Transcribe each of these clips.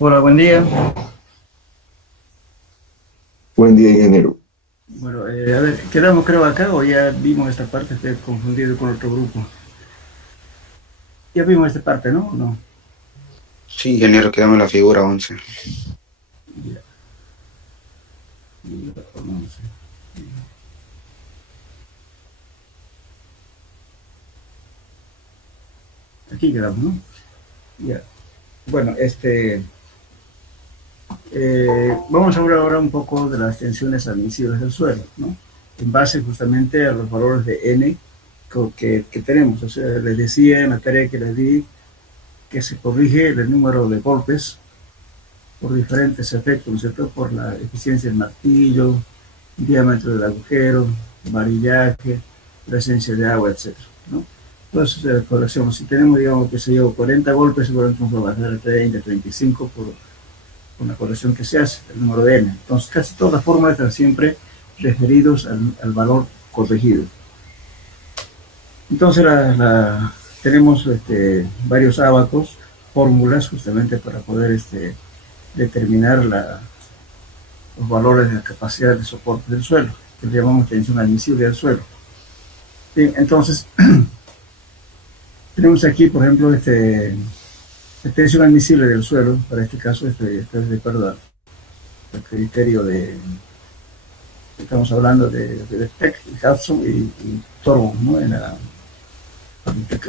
Hola, buen día. Buen día, ingeniero. Bueno, a ver, ¿quedamos creo acá o ya vimos esta parte? Estoy confundido con otro grupo. Ya vimos esta parte, ¿no? No. Sí, ingeniero, quedamos en la figura 11. Ya, ya, no sé. Aquí quedamos, ¿no? Ya. Bueno, vamos a hablar ahora un poco de las tensiones admisibles del suelo, ¿no? En base justamente a los valores de N que tenemos. O sea, les decía en la tarea que les di que se corrige el número de golpes por diferentes efectos, ¿no es cierto? Por la eficiencia del martillo, diámetro del agujero, varillaje, presencia de agua, etcétera, ¿no? Entonces, corrección, si tenemos, digamos, que se lleva 40 golpes, seguramente vamos a bajar a 30, 35 por una corrección que se hace, el número de n. Entonces, casi todas las fórmulas están siempre referidos al valor corregido. Entonces, tenemos varios ábacos, fórmulas justamente para poder determinar los valores de la capacidad de soporte del suelo, que le llamamos tensión admisible del suelo. Bien, entonces, tenemos aquí, por ejemplo, la tensión admisible del suelo, para este caso, este es de acuerdo al criterio estamos hablando de Peck, Hudson y Thorburn, ¿no?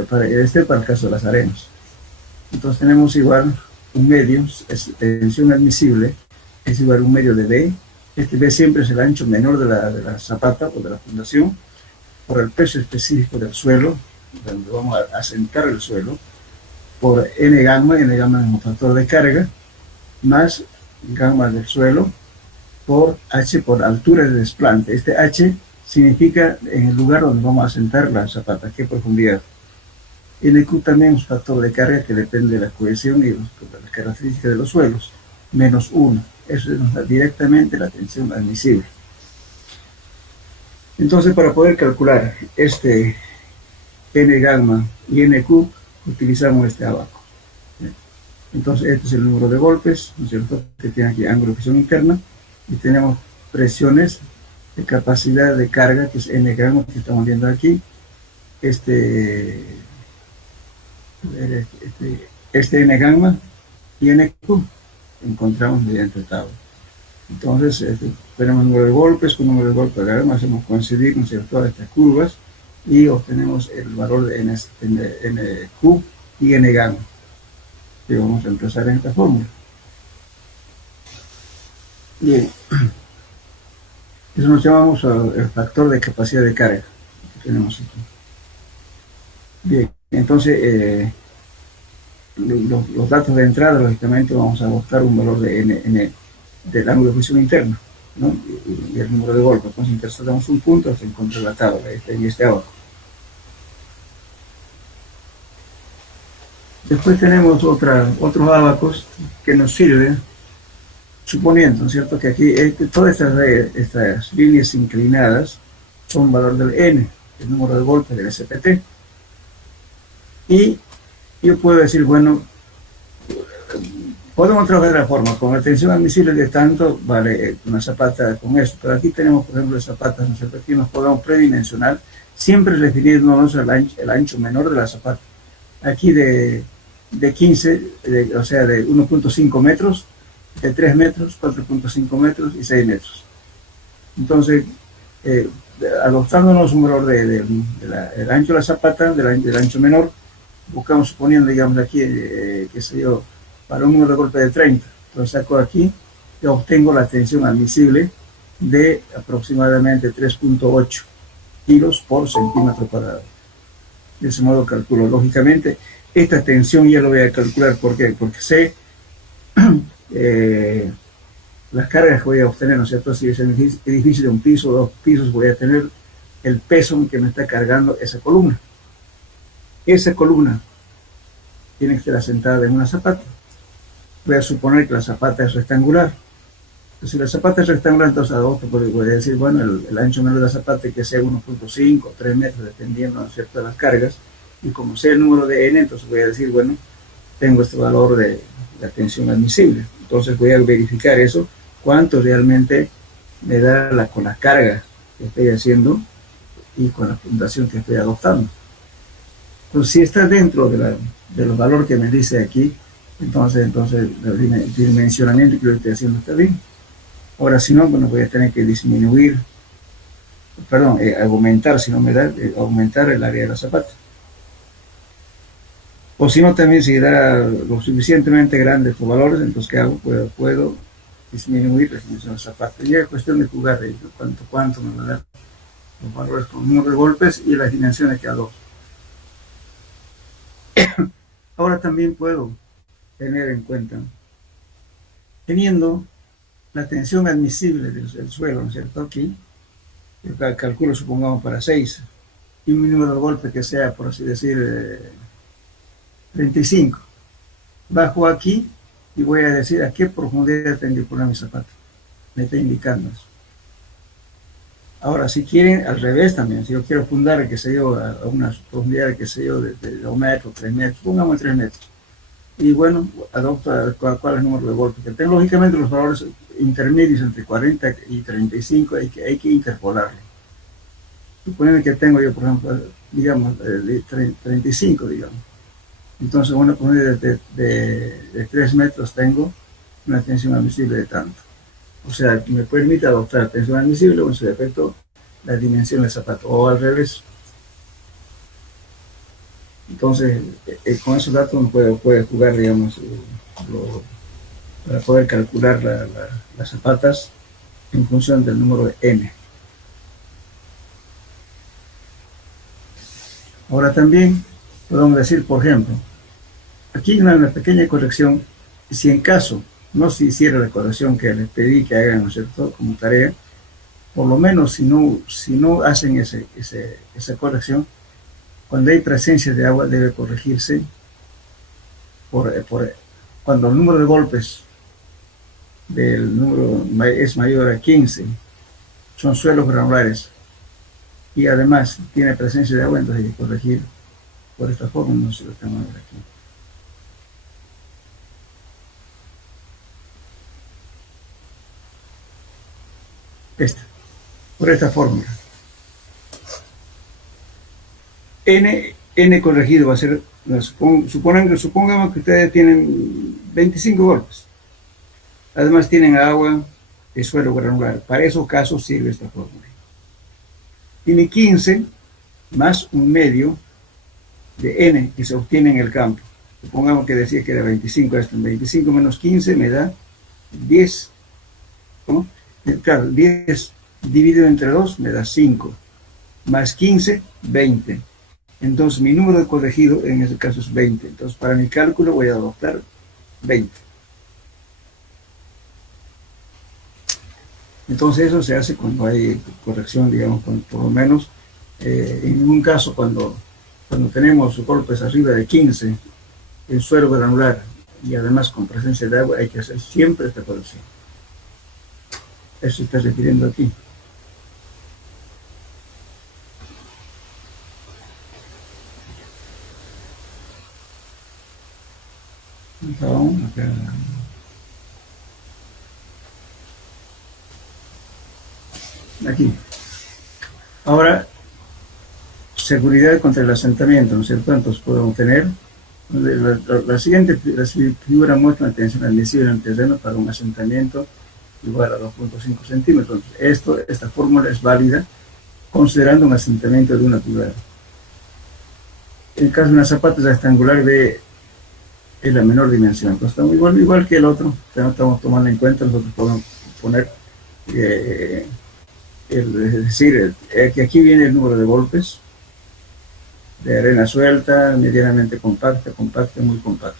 Para el caso de las arenas. Entonces tenemos igual un medio, es tensión admisible, es igual a un medio de B. Este B siempre es el ancho menor de la zapata o de la fundación por el peso específico del suelo, donde vamos a asentar el suelo, por N gamma es un factor de carga, más gamma del suelo, por H por altura de desplante. Este H significa en el lugar donde vamos a asentar la zapata, qué profundidad. NQ también es un factor de carga que depende de la cohesión y de las características de los suelos, menos 1. Eso nos da directamente la tensión admisible. Entonces, para poder calcular este N gamma y NQ, utilizamos este abaco. Entonces, este es el número de golpes, ¿no es cierto?, que tiene aquí ángulo de presión interna, y tenemos presiones de capacidad de carga, que es N gamma, que estamos viendo aquí. Este N gamma y NQ encontramos mediante tabla. Entonces, tenemos número de golpes con número de golpes de gamma, hacemos coincidir, ¿no es cierto?, todas estas curvas y obtenemos el valor de NQ y N gamma que vamos a empezar en esta fórmula. Bien, eso nos llamamos el factor de capacidad de carga que tenemos aquí. Bien, entonces los datos de entrada, lógicamente, vamos a buscar un valor de N del ángulo de fusión interno, ¿no? Y el número de golpes. Entonces interpretamos un punto hasta encontrar la tabla, y este abajo. Después tenemos otros ábacos que nos sirven, suponiendo, ¿no es cierto?, que aquí todas estas líneas inclinadas son valor del N, el número de golpes del SPT. Y yo puedo decir, bueno, podemos trabajar de la forma, con la tensión admisible de tanto, vale, una zapata con esto, pero aquí tenemos, por ejemplo, zapatas, ¿no es cierto?, aquí nos podemos predimensionar, siempre refiriéndonos al ancho menor de la zapata. Aquí de 15, o sea, de 1.5 metros, de 3 metros, 4.5 metros y 6 metros. Entonces, adoptándonos un valor del ancho de la zapata, del ancho menor, buscamos suponiendo, digamos, aquí, qué sé yo, para un número de golpe de 30. Entonces saco aquí y obtengo la tensión admisible de aproximadamente 3.8 kilos por centímetro cuadrado. De ese modo calculo. Lógicamente, esta tensión ya lo voy a calcular. ¿Por qué? Porque sé eh, las cargas que voy a obtener, ¿no es cierto? Si es un edificio de un piso o dos pisos, voy a tener el peso que me está cargando esa columna. Esa columna tiene que estar asentada en una zapata. Voy a suponer que la zapata es rectangular. Entonces, si la zapata es rectangular, entonces adopto, voy a decir, bueno, el ancho menor de la zapata que sea 1.5 o 3 metros, dependiendo, ¿no es cierto?, de las cargas. Y como sé el número de N, entonces voy a decir, bueno, tengo este valor de la tensión admisible. Entonces voy a verificar eso, cuánto realmente me da con la carga que estoy haciendo y con la fundación que estoy adoptando. Entonces, si está dentro de los valores que me dice aquí, entonces el dimensionamiento que yo estoy haciendo está bien. Ahora, si no, bueno, voy a tener que disminuir, perdón, aumentar, si no me da, aumentar el área de la zapata. O si no, también si da lo suficientemente grande estos valores, entonces, ¿qué hago? Puedo disminuir la dimensión de la zapata. Y es cuestión de jugar de ello, cuánto me va a dar los valores con el número de golpes y las dimensiones que adopto. Ahora también puedo tener en cuenta, teniendo la tensión admisible del suelo, ¿no es cierto? Aquí, yo calculo, supongamos, para 6, y un número de golpe que sea, por así decir, 35. Bajo aquí y voy a decir a qué profundidad tengo que poner mi zapato. Me está indicando eso. Ahora, si quieren, al revés también, si yo quiero fundar, qué sé yo, a una profundidad, qué sé yo, de 2 metros, 3 metros, pongamos 3 metros. Y bueno, adopto cuál es el número de golpes que tengo. Lógicamente, los valores intermedios entre 40 y 35 hay que interpolarlo. Suponiendo que tengo yo, por ejemplo, digamos, de 35, digamos. Entonces, una profundidad de 3 metros tengo una tensión admisible de tanto. O sea, me permite adoptar tensión admisible o en su defecto la dimensión del zapato, o al revés. Entonces, con esos datos uno puede jugar, digamos, para poder calcular las zapatas en función del número de n. Ahora también podemos decir, por ejemplo, aquí hay una pequeña corrección. Si en caso no se hiciera la corrección que les pedí que hagan, ¿no es cierto?, como tarea, por lo menos si no hacen esa corrección, cuando hay presencia de agua debe corregirse cuando el número de golpes del número es mayor a 15, son suelos granulares, y además tiene presencia de agua, entonces hay que corregir por esta forma, no se lo tengo a ver aquí. Por esta fórmula. N corregido va a ser, supongamos que ustedes tienen 25 golpes. Además tienen agua de suelo granular. Para esos casos sirve esta fórmula. Tiene 15 más un medio de N que se obtiene en el campo. Supongamos que decía que era 25, 25 menos 15 me da 10, ¿no? Claro, 10 dividido entre 2 me da 5, más 15, 20. Entonces mi número de corregido en ese caso es 20. Entonces para mi cálculo voy a adoptar 20. Entonces eso se hace cuando hay corrección, digamos, por lo menos en ningún caso cuando tenemos golpes arriba de 15 en suelo granular y además con presencia de agua, hay que hacer siempre esta corrección. Eso se está refiriendo aquí. Aquí. Ahora, seguridad contra el asentamiento, ¿no es cierto? Entonces podemos tener la siguiente figura muestra una tensión admisible en el terreno para un asentamiento igual a 2.5 centímetros. Esta fórmula es válida considerando un asentamiento de 1 pulgada. En el caso de una zapata rectangular B es la menor dimensión, pues estamos igual que el otro, que no estamos tomando en cuenta. Nosotros podemos poner es decir, que aquí viene el número de golpes de arena suelta, medianamente compacta, muy compacta.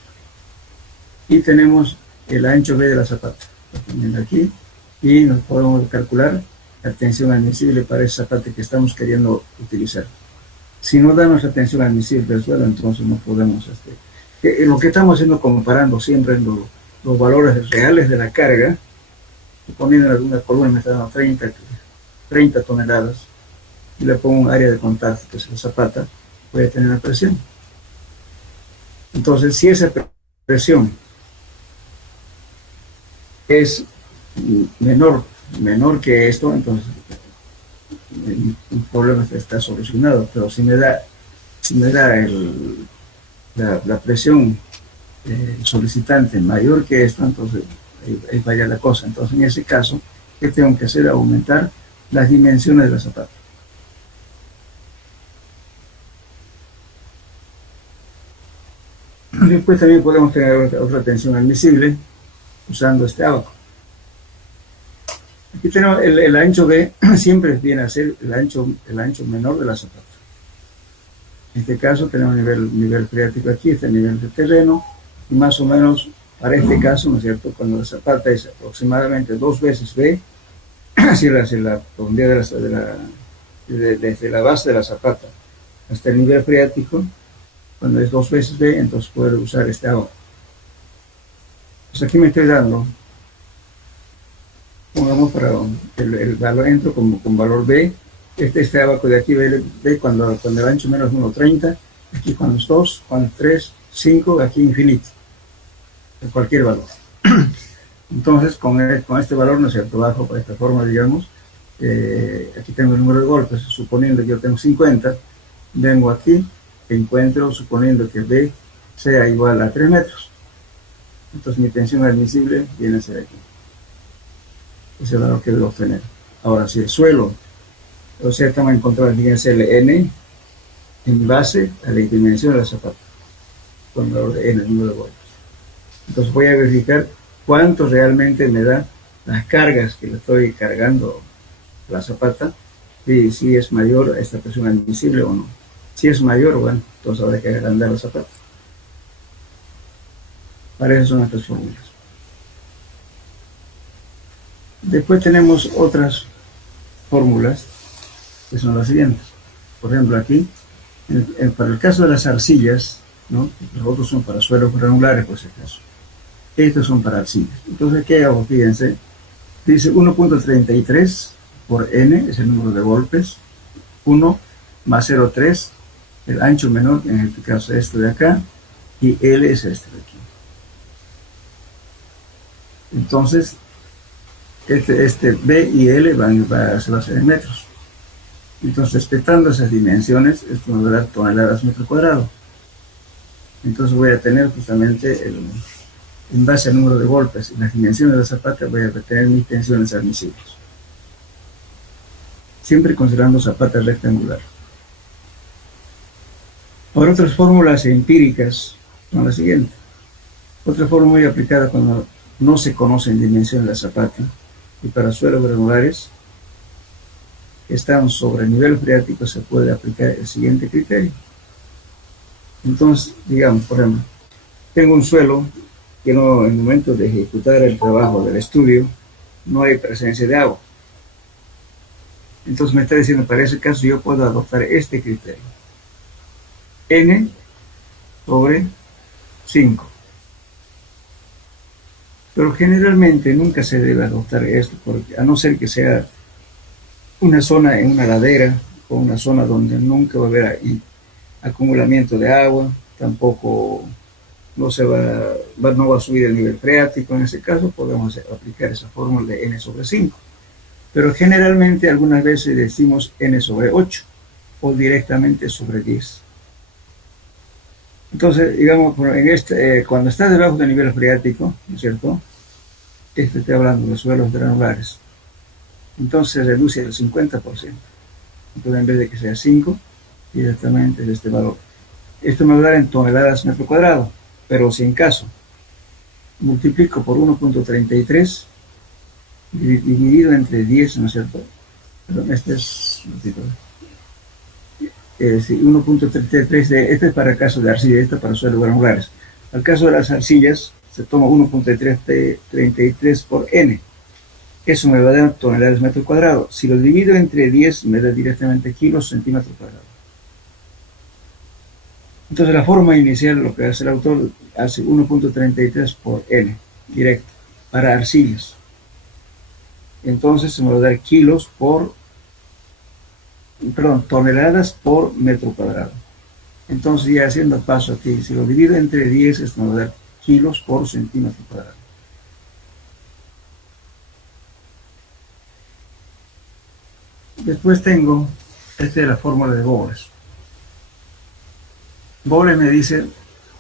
Y tenemos el ancho B de la zapata, también aquí, y nos podemos calcular la tensión admisible para esa zapata que estamos queriendo utilizar. Si no damos la tensión admisible del suelo, entonces no podemos. Lo que estamos haciendo, comparando siempre los valores reales de la carga, suponiendo en alguna columna me está dando 30 toneladas, y le pongo un área de contacto, que es la zapata, puede tener la presión. Entonces, si esa presión es menor que esto, entonces el problema está solucionado. Pero si me da la presión solicitante mayor que esto, entonces ahí vaya la cosa. Entonces, en ese caso, ¿qué tengo que hacer? Aumentar las dimensiones de la zapata. Después también podemos tener otra tensión admisible usando este ábaco. Aquí tenemos el ancho B, siempre viene a ser el ancho menor de la zapata. En este caso tenemos nivel freático aquí, este nivel de terreno, y más o menos para este caso, ¿no es cierto?, cuando la zapata es aproximadamente 2 veces B, hacia la profundidad desde la base de la zapata hasta el nivel freático, cuando es 2 veces B, entonces puedo usar este ábaco. Pues aquí me estoy dando, pongamos para el valor, entro con valor B, este ábaco de aquí, B cuando el ancho menos 1,30, aquí cuando es 2, cuando es 3, 5, aquí infinito, de cualquier valor. Entonces, con este valor, ¿no es cierto?, bajo por esta forma, digamos, aquí tengo el número de golpes, suponiendo que yo tengo 50, vengo aquí, encuentro, suponiendo que B sea igual a 3 metros. Entonces mi tensión admisible viene a ser aquí. Ese es el valor que debo obtener. Ahora, si el suelo, o sea, estamos encontrando, fíjense, el N en base a la dimensión de la zapata, con el valor de N, el número de golpes. Entonces voy a verificar cuánto realmente me da las cargas que le estoy cargando a la zapata, y si es mayor a esta presión admisible o no. Si es mayor, bueno, entonces habrá que agrandar la zapata. Para eso son estas fórmulas. Después tenemos otras fórmulas que son las siguientes. Por ejemplo, aquí, para el caso de las arcillas, ¿no?, los otros son para suelos granulares, por si acaso. Estos son para arcillas. Entonces, ¿qué hago? Fíjense, dice 1.33 por N, es el número de golpes, 1 más 0,3, el ancho menor, en este caso este de acá, y L es este de aquí. Entonces, este B y L se va a hacer en metros. Entonces, respetando esas dimensiones, esto me va a dar toneladas metro cuadrado. Entonces voy a tener justamente, en base al número de golpes y las dimensiones de la zapata, voy a tener mis tensiones admisibles. Siempre considerando zapata rectangular. Ahora, otras fórmulas empíricas son las siguientes. Otra fórmula muy aplicada cuando no se conocen dimensiones de la zapata, y para suelos granulares que están sobre el nivel freático, se puede aplicar el siguiente criterio. Entonces, digamos, por ejemplo, tengo un suelo que no, en el momento de ejecutar el trabajo del estudio, no hay presencia de agua. Entonces me está diciendo, para ese caso yo puedo adoptar este criterio. N sobre 5. Pero generalmente nunca se debe adoptar esto, porque a no ser que sea una zona en una ladera o una zona donde nunca va a haber acumulamiento de agua, tampoco no va a subir el nivel freático. En ese caso podemos aplicar esa fórmula de N sobre 5. Pero generalmente algunas veces decimos N sobre 8 o directamente sobre 10. Entonces, digamos, cuando está debajo del nivel freático, ¿no es cierto?, estoy hablando de suelos granulares, entonces se reduce al 50%. Entonces, en vez de que sea 5, directamente es este valor. Esto me va a dar en toneladas metro cuadrado, pero si en caso multiplico por 1.33 dividido entre 10, ¿no es cierto? Perdón, este es 1.33, este es para el caso de arcilla, este es para suelos granulares. Al caso de las arcillas, se toma 1.33 por N. Eso me va a dar toneladas metro cuadrado. Si lo divido entre 10, me da directamente kilos centímetro cuadrado. Entonces, la forma inicial, lo que hace el autor, hace 1.33 por N, directo, para arcillas. Entonces, se me va a dar toneladas por metro cuadrado. Entonces, ya haciendo paso aquí, si lo divido entre 10, esto me va a dar kilos por centímetro cuadrado. Después tengo, esta es la fórmula de Bowles. Bowles me dice,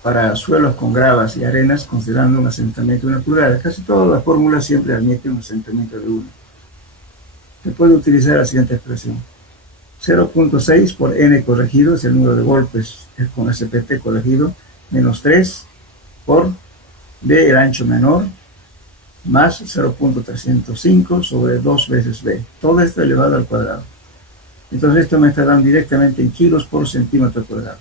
para suelos con gravas y arenas, considerando un asentamiento de 1 pulgada. Casi todas las fórmulas siempre admiten un asentamiento de 1. Se puede utilizar la siguiente expresión. 0.6 por n corregido es el número de golpes con SPT corregido, menos 3 por B, el ancho menor, más 0.305 sobre 2 veces B. Todo esto elevado al cuadrado. Entonces esto me está dando directamente en kilos por centímetro cuadrado.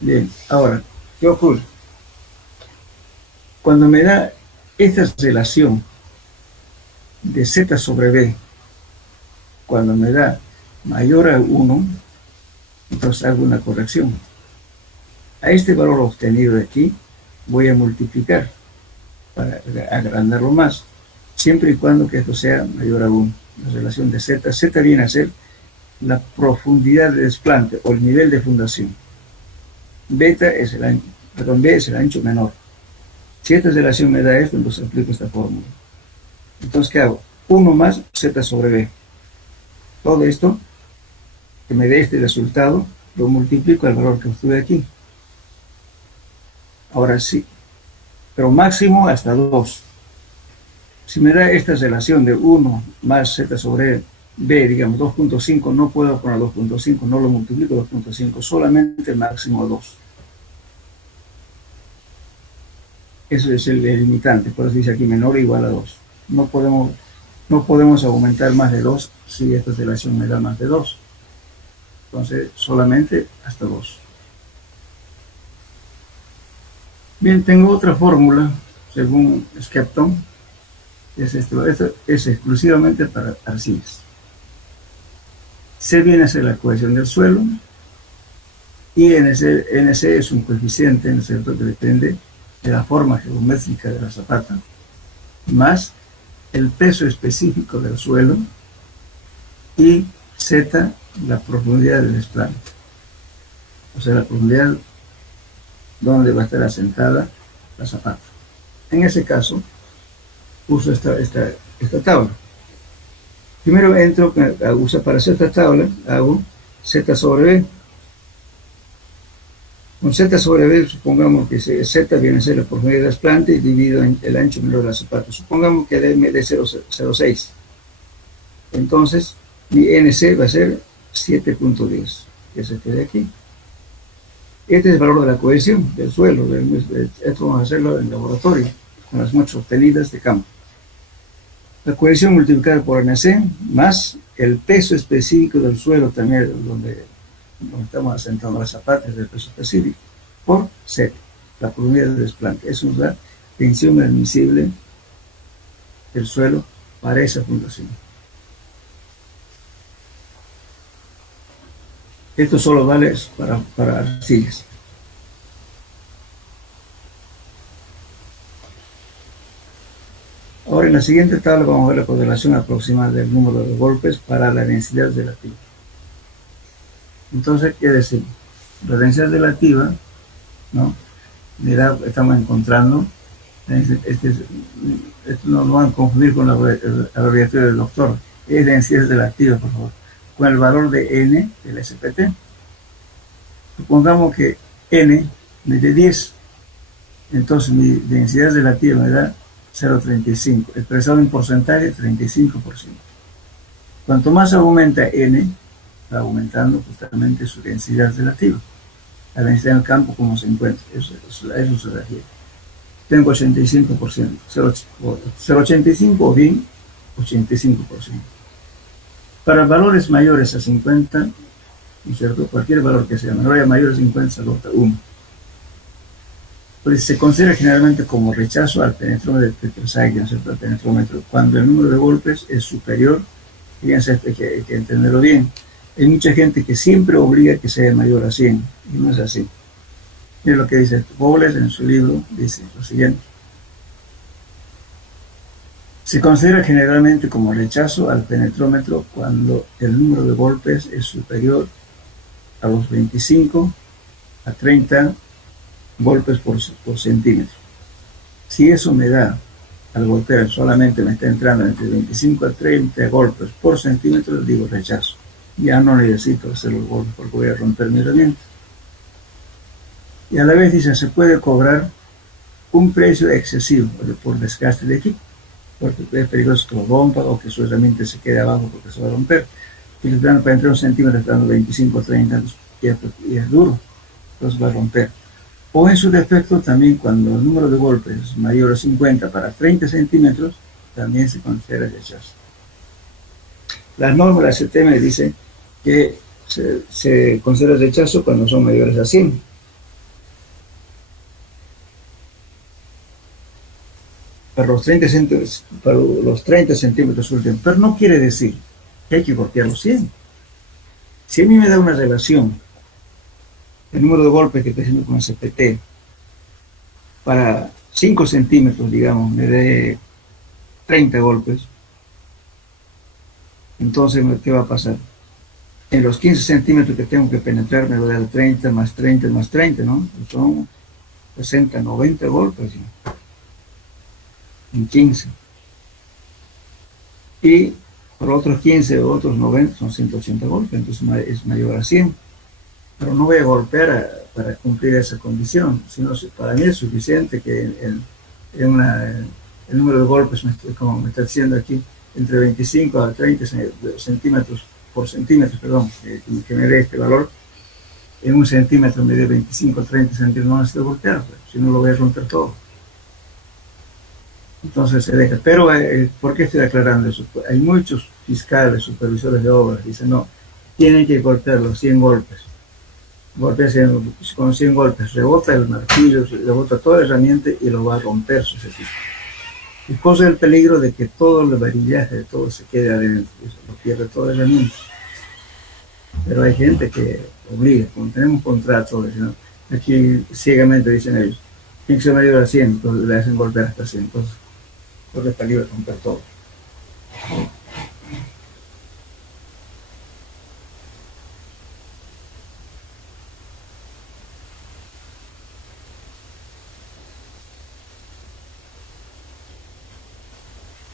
Bien, ahora, ¿qué ocurre? Cuando me da esta relación de Z sobre B, cuando me da mayor a 1, entonces hago una corrección. A este valor obtenido de aquí voy a multiplicar para agrandarlo más, siempre y cuando que esto sea mayor a 1. La relación de Z, Z viene a ser la profundidad de desplante o el nivel de fundación. Beta es el ancho, perdón, B es el ancho menor. Si esta relación me da esto, entonces aplico esta fórmula. Entonces, ¿qué hago? 1 más Z sobre B. Todo esto que me dé este resultado, lo multiplico al valor que obtuve aquí. Ahora sí, pero máximo hasta 2. Si me da esta relación de 1 más Z sobre B, digamos 2.5, no puedo poner 2.5, no lo multiplico 2.5, solamente máximo 2. Eso es el limitante, por eso dice aquí menor o igual a 2. No podemos aumentar más de 2 si esta relación me da más de 2. Entonces, solamente hasta 2. Bien, tengo otra fórmula, según Skepton. Esto es exclusivamente para arcillas. C viene a ser la cohesión del suelo, y NC es un coeficiente, ¿no es cierto?, que depende de la forma geométrica de la zapata, más el peso específico del suelo, y Z, la profundidad del desplante. O sea, la profundidad donde va a estar asentada la zapata. En ese caso, uso esta tabla. Primero entro, para hacer esta tabla, hago Z sobre B. Con Z sobre B, supongamos que Z viene a ser la profundidad del desplante y divido en el ancho menor de la zapata. Supongamos que me dé 0.06. Entonces, mi NC va a ser 7.10, que se quede aquí. Este es el valor de la cohesión del suelo. Esto vamos a hacerlo en laboratorio, con las muestras obtenidas de campo. La cohesión multiplicada por NC, más el peso específico del suelo también, donde estamos asentando las zapatas del peso específico, por Z, la profundidad de desplante. Eso nos da tensión admisible del suelo para esa fundación. Esto solo vale para arcillas. Ahora en la siguiente tabla vamos a ver la correlación aproximada del número de golpes para la densidad relativa. Entonces, ¿qué decimos? La densidad relativa, ¿no? Mira, estamos encontrando, esto no lo van a confundir con la abreviatura del doctor, es densidad relativa, por favor, con el valor de N del SPT. Supongamos que N me dé 10, entonces mi densidad relativa me da 0.35, expresado en porcentaje 35%. Cuanto más aumenta N, va aumentando justamente su densidad relativa. La densidad del campo, como se encuentra, eso se refiere. Tengo 85%, 0.85 o bien 85%. Para valores mayores a 50, ¿no es cierto? Cualquier valor que sea menor o mayor a 50 se adopta 1. Pues se considera generalmente como rechazo al penetrómetro de Petrosaglia, ¿no es cierto? Al penetrómetro, cuando el número de golpes es superior, fíjense, hay que entenderlo bien. Hay mucha gente que siempre obliga que sea mayor a 100, y no es así. Mira lo que dice Bowles en su libro, dice lo siguiente. Se considera generalmente como rechazo al penetrómetro cuando el número de golpes es superior a los 25, a 30 golpes por centímetro. Si eso me da, al golpear solamente me está entrando entre 25 a 30 golpes por centímetro, digo rechazo. Ya no necesito hacer los golpes porque voy a romper mi herramienta. Y a la vez dice, se puede cobrar un precio excesivo por desgaste de equipo, porque es peligroso que lo rompa o que su herramienta se quede abajo porque se va a romper. Y le dan para entrar un centímetro, está dando 25 o 30, y es duro, entonces va a romper. O en su defecto también cuando el número de golpes es mayor a 50 para 30 centímetros, también se considera rechazo. Las normas de la CTM dicen que se considera rechazo cuando son mayores a 100. Para los 30 centímetros últimos, pero no quiere decir que hay que golpear los 100. Si a mí me da una relación, el número de golpes que estoy haciendo con el CPT, para 5 centímetros, digamos, me dé 30 golpes, entonces, ¿qué va a pasar? En los 15 centímetros que tengo que penetrar, me va a dar 30 más 30 más 30, ¿no? Son 60, 90 golpes, ¿sí? En 15. Y por otros 15 o otros 90 son 180 golpes, entonces es mayor a 100. Pero no voy a golpear para cumplir esa condición, sino para mí es suficiente que el número de golpes, como me está diciendo aquí, entre 25 a 30 centímetros por centímetro, perdón, que me dé este valor. En un centímetro me dé 25 a 30 centímetros, no necesito golpear, si no lo voy a romper todo. Entonces se deja. Pero, ¿por qué estoy aclarando eso? Hay muchos fiscales, supervisores de obras, dicen, no, tienen que golpear los 100 golpes. Con 100 golpes, rebota el martillo, rebota toda la herramienta y lo va a romper susceptible. Y corre el peligro de que todo el varillaje de todo se quede adentro, lo pierde toda la herramienta. Pero hay gente que obliga, como tenemos un contrato, ¿no? Aquí ciegamente dicen ellos, tiene que ser mayor a 100, entonces le hacen golpear hasta 100, entonces corre el peligro de romper todo.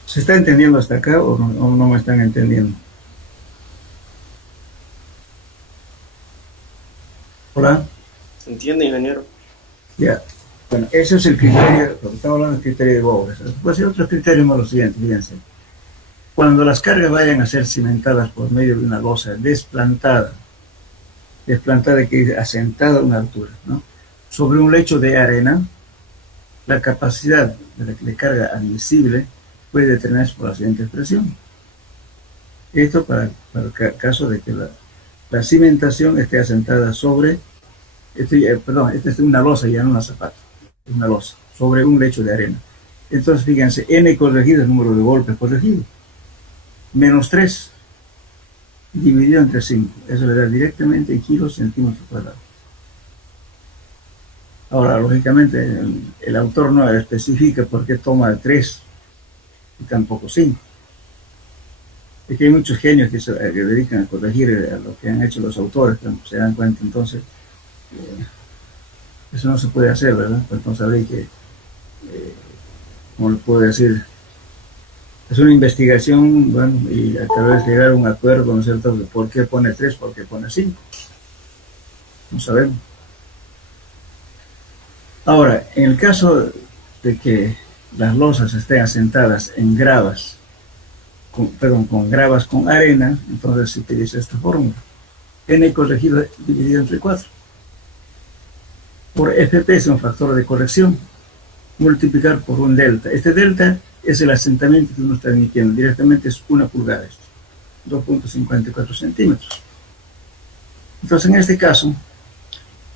¿Se está entendiendo hasta acá o no me están entendiendo? ¿Hola? ¿Se entiende, ingeniero? Ya. Bueno, ese es el criterio, lo que estamos hablando del criterio de Bowles. Puede ser otro criterio más lo siguiente, fíjense. Cuando las cargas vayan a ser cimentadas por medio de una losa desplantada que asentada a una altura, ¿no? Sobre un lecho de arena, la capacidad de carga admisible puede determinarse por la siguiente expresión. Esto para el caso de que la cimentación esté asentada sobre, esta es una losa, ya no una zapata, es una losa, sobre un lecho de arena. Entonces, fíjense, n corregido es el número de golpes corregido, menos 3, dividido entre 5, eso le da directamente en kilos centímetros cuadrados. Ahora, lógicamente, el autor no especifica por qué toma 3 y tampoco 5. Es que hay muchos genios que se dedican a corregir a lo que han hecho los autores, se dan cuenta, entonces, eso no se puede hacer, ¿verdad? Entonces habría que, ¿cómo le puedo decir? Es una investigación, bueno, y tal vez llegar a un acuerdo, ¿no es cierto?, de por qué pone 3, por qué pone 5. No sabemos. Ahora, en el caso de que las losas estén asentadas en gravas, con gravas con arena, entonces se utiliza esta fórmula. N corregido dividido entre 4. Por FP es un factor de corrección. Multiplicar por un delta. Este delta es el asentamiento que uno está emitiendo. Directamente es 1 pulgada. 2.54 centímetros. Entonces, en este caso,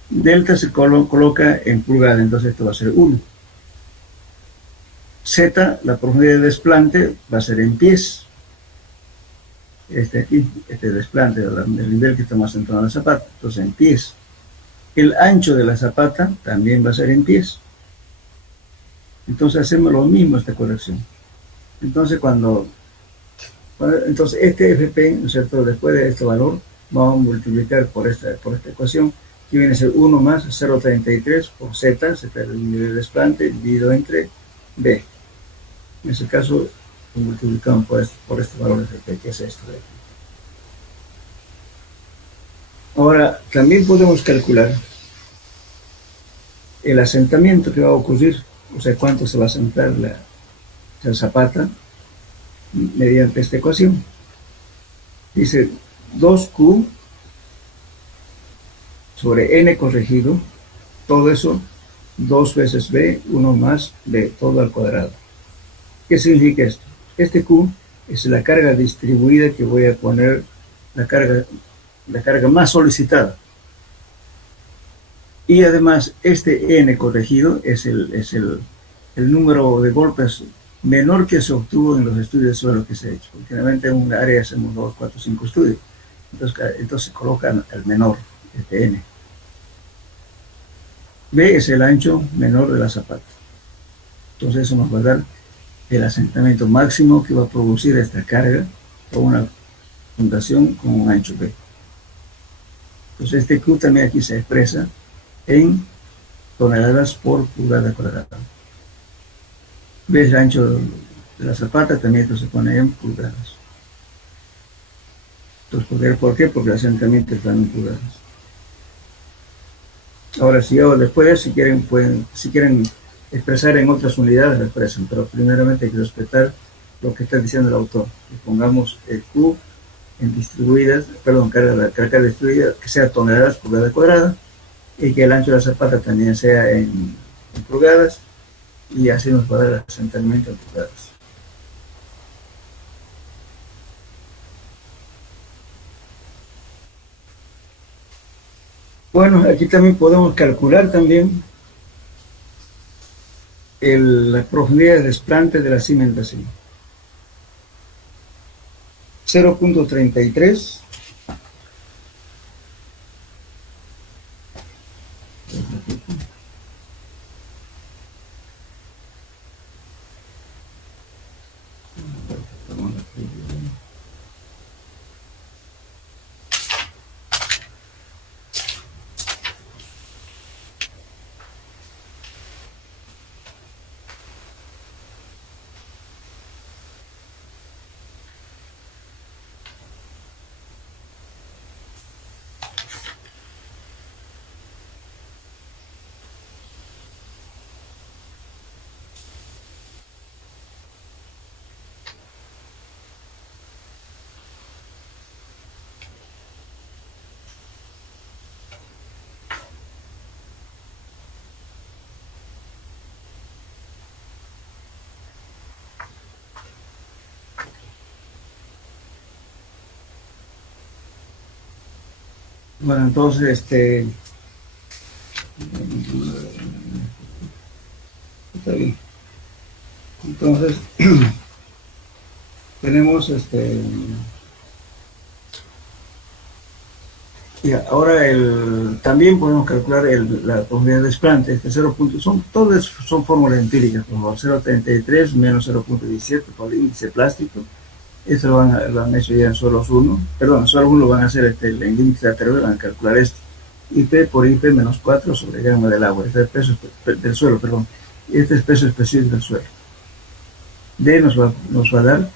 delta se coloca en pulgada, entonces esto va a ser 1. Z, la profundidad de desplante, va a ser en pies. Este desplante del nivel que estamos asentando en la zapata, entonces en pies. El ancho de la zapata también va a ser en pies. Entonces hacemos lo mismo esta corrección. Entonces entonces este FP, ¿no es cierto?, después de este valor, vamos a multiplicar por esta ecuación que viene a ser 1 más 0,33 por Z, Z el nivel de desplante, dividido entre B. En ese caso, lo multiplicamos por este valor de P, que es esto de aquí. Ahora, también podemos calcular el asentamiento que va a ocurrir, o sea, cuánto se va a asentar la zapata mediante esta ecuación. Dice 2Q sobre N corregido, todo eso 2 veces B, 1 más B, todo al cuadrado. ¿Qué significa esto? Este Q es la carga distribuida que voy a poner, la carga más solicitada. Y además, este N corregido es el número de golpes menor que se obtuvo en los estudios de suelo que se ha hecho. Porque generalmente en un área hacemos 2, 4, 5 estudios. Entonces colocan el menor, este N. B es el ancho menor de la zapata. Entonces eso nos va a dar el asentamiento máximo que va a producir esta carga con una fundación con un ancho B. Entonces este Q también aquí se expresa en toneladas por pulgada cuadrada. B es el ancho de la zapata, también esto se pone en pulgadas. Entonces, ¿por qué? Porque el asentamiento está en pulgadas. Ahora, después, si quieren expresar en otras unidades, lo expresan, pero primeramente hay que respetar lo que está diciendo el autor. Que pongamos el Q en distribuidas, carga distribuida, que sea toneladas por pulgada cuadrada, y que el ancho de la zapata también sea en pulgadas, y así nos va a dar el asentamiento en pulgadas. Bueno, aquí también podemos calcular también la profundidad de desplante de la cimentación. 0,33 Bueno, entonces, está bien. Entonces, tenemos y ahora también podemos calcular la profundidad de desplante, 0. Todas son fórmulas empíricas, por favor, 0,33 menos 0,17 por el índice plástico. Eso lo han hecho ya en suelos 1, perdón, en suelo 1 van a hacer el índice lateral, van a calcular esto. IP por IP menos 4 sobre gamma del agua, este es el peso del suelo, perdón, y este es el peso específico del suelo. D nos va a dar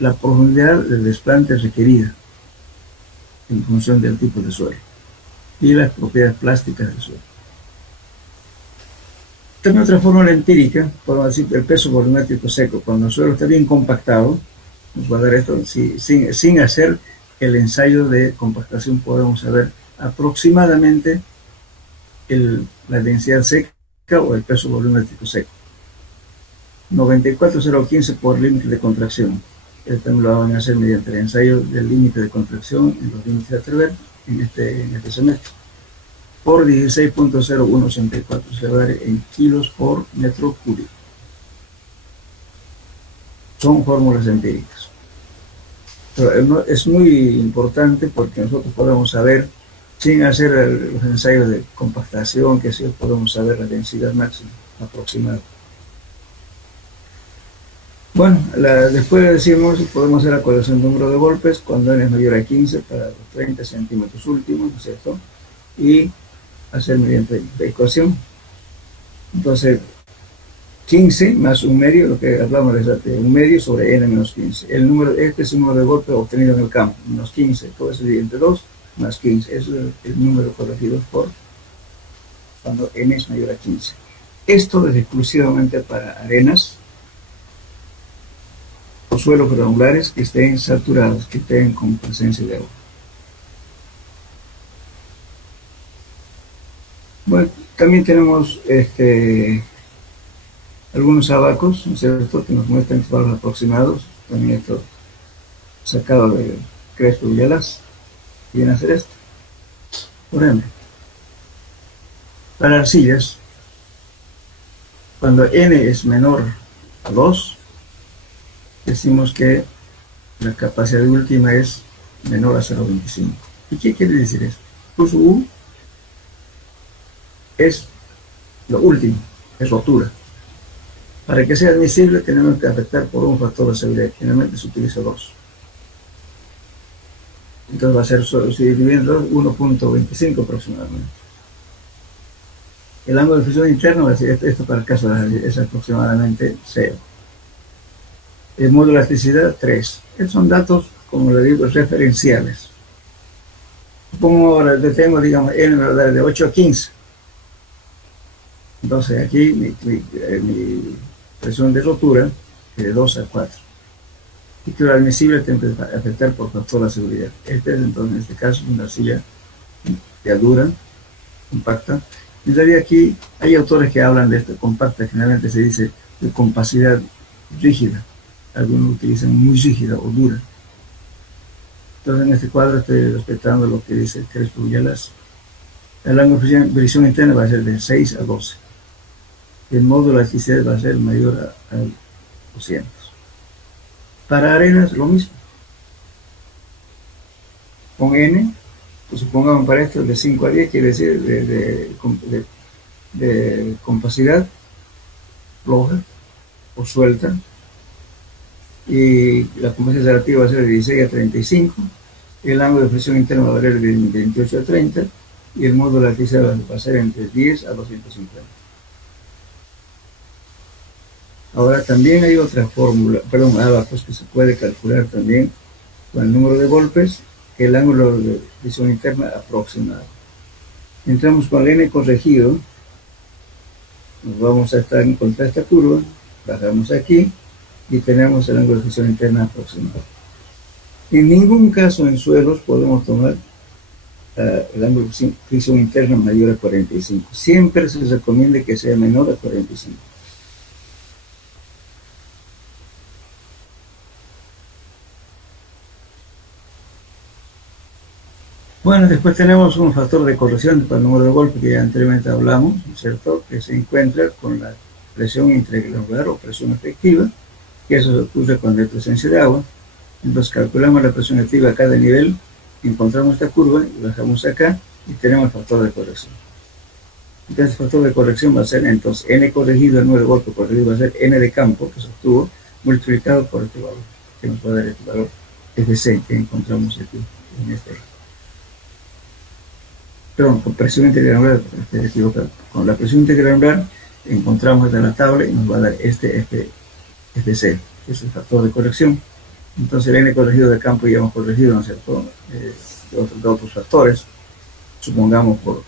la profundidad del desplante requerida en función del tipo de suelo y las propiedades plásticas del suelo. También otra fórmula empírica, podemos decir el peso volumétrico seco, cuando el suelo está bien compactado, nos va a dar esto, sin hacer el ensayo de compactación podemos saber aproximadamente la densidad seca o el peso volumétrico seco. 94,015 por límite de contracción. Esto también lo van a hacer mediante el ensayo del límite de contracción en los límites de Atterberg en este semestre. Por 16.0184, se va a dar en kilos por metro cúbico. Son fórmulas empíricas. Pero es muy importante porque nosotros podemos saber, sin hacer los ensayos de compactación, que sí podemos saber la densidad máxima aproximada. Bueno, después decimos, podemos hacer la corrección del número de golpes cuando n es mayor a 15 para los 30 centímetros últimos, ¿no es cierto? y hacer mediante la ecuación. Entonces, 15 más un medio, lo que hablamos de un medio sobre n menos 15. El número, este es el número de golpes obtenido en el campo, menos 15, todo eso divide entre 2 más 15. Eso es el número corregido por cuando n es mayor a 15. Esto es exclusivamente para arenas o suelos granulares que estén saturados, que estén con presencia de agua. Bueno, también tenemos algunos abacos, ¿no es cierto?, que nos muestran valores aproximados. También esto sacado de Crespo Villalas, y viene a hacer esto. Por ejemplo, para arcillas, cuando n es menor a 2, decimos que la capacidad última es menor a 0,25. ¿Y qué quiere decir esto? Pues U es lo último, es rotura. Para que sea admisible tenemos que afectar por un factor de seguridad. Generalmente se utiliza 2. Entonces va a ser, si dividiendo 1.25 aproximadamente. El ángulo de fusión interno va a ser, esto para el caso de es aproximadamente 0. El módulo de elasticidad 3. Estos son datos, como le digo, referenciales. Pongo ahora, tengo, digamos, n ¿verdad?, de 8 a 15. Entonces aquí mi presión de rotura es de 2 a 4. Y que lo admisible tiene que afectar por factor de seguridad. Este es entonces, en este caso, una arcilla ya dura, compacta. En realidad aquí hay autores que hablan de esto compacta, generalmente se dice de compacidad rígida. Algunos utilizan muy rígida o dura. Entonces en este cuadro estoy respetando lo que dice Crespo Villalas. El ángulo de fricción interna va a ser de 6 a 12. El módulo de elasticidad va a ser mayor a 200. Para arenas lo mismo. Con n, pues supongamos para esto de 5 a 10, quiere decir de compacidad floja o suelta, y la compacidad relativa va a ser de 16 a 35, el ángulo de fricción interna va a variar de 28 a 30, y el módulo de elasticidad va a ser entre 10 a 250. Ahora también hay otra fórmula, abacos que se puede calcular también con el número de golpes, el ángulo de fricción interna aproximado. Entramos con el n corregido, nos vamos a estar en contra esta curva, bajamos aquí y tenemos el ángulo de fricción interna aproximado. En ningún caso en suelos podemos tomar el ángulo de fricción interna mayor a 45. Siempre se recomienda que sea menor a 45. Bueno, después tenemos un factor de corrección para el número de golpes que ya anteriormente hablamos, ¿no es cierto?, que se encuentra con la presión intragranular o presión efectiva, que eso ocurre cuando hay presencia de agua. Entonces calculamos la presión efectiva a cada nivel, encontramos esta curva y bajamos acá y tenemos el factor de corrección. Entonces el factor de corrección va a ser entonces n corregido, el número de golpes corregido va a ser n de campo que se obtuvo multiplicado por este valor, que nos va a dar este valor Fc que encontramos aquí en este. Perdón, con presión intragranular, estoy equivocado. Con la presión intragranular encontramos en la tabla y nos va a dar este Fc, que es el factor de corrección. Entonces el n corregido de campo ya hemos corregido, ¿no es cierto?, de otros factores, supongamos por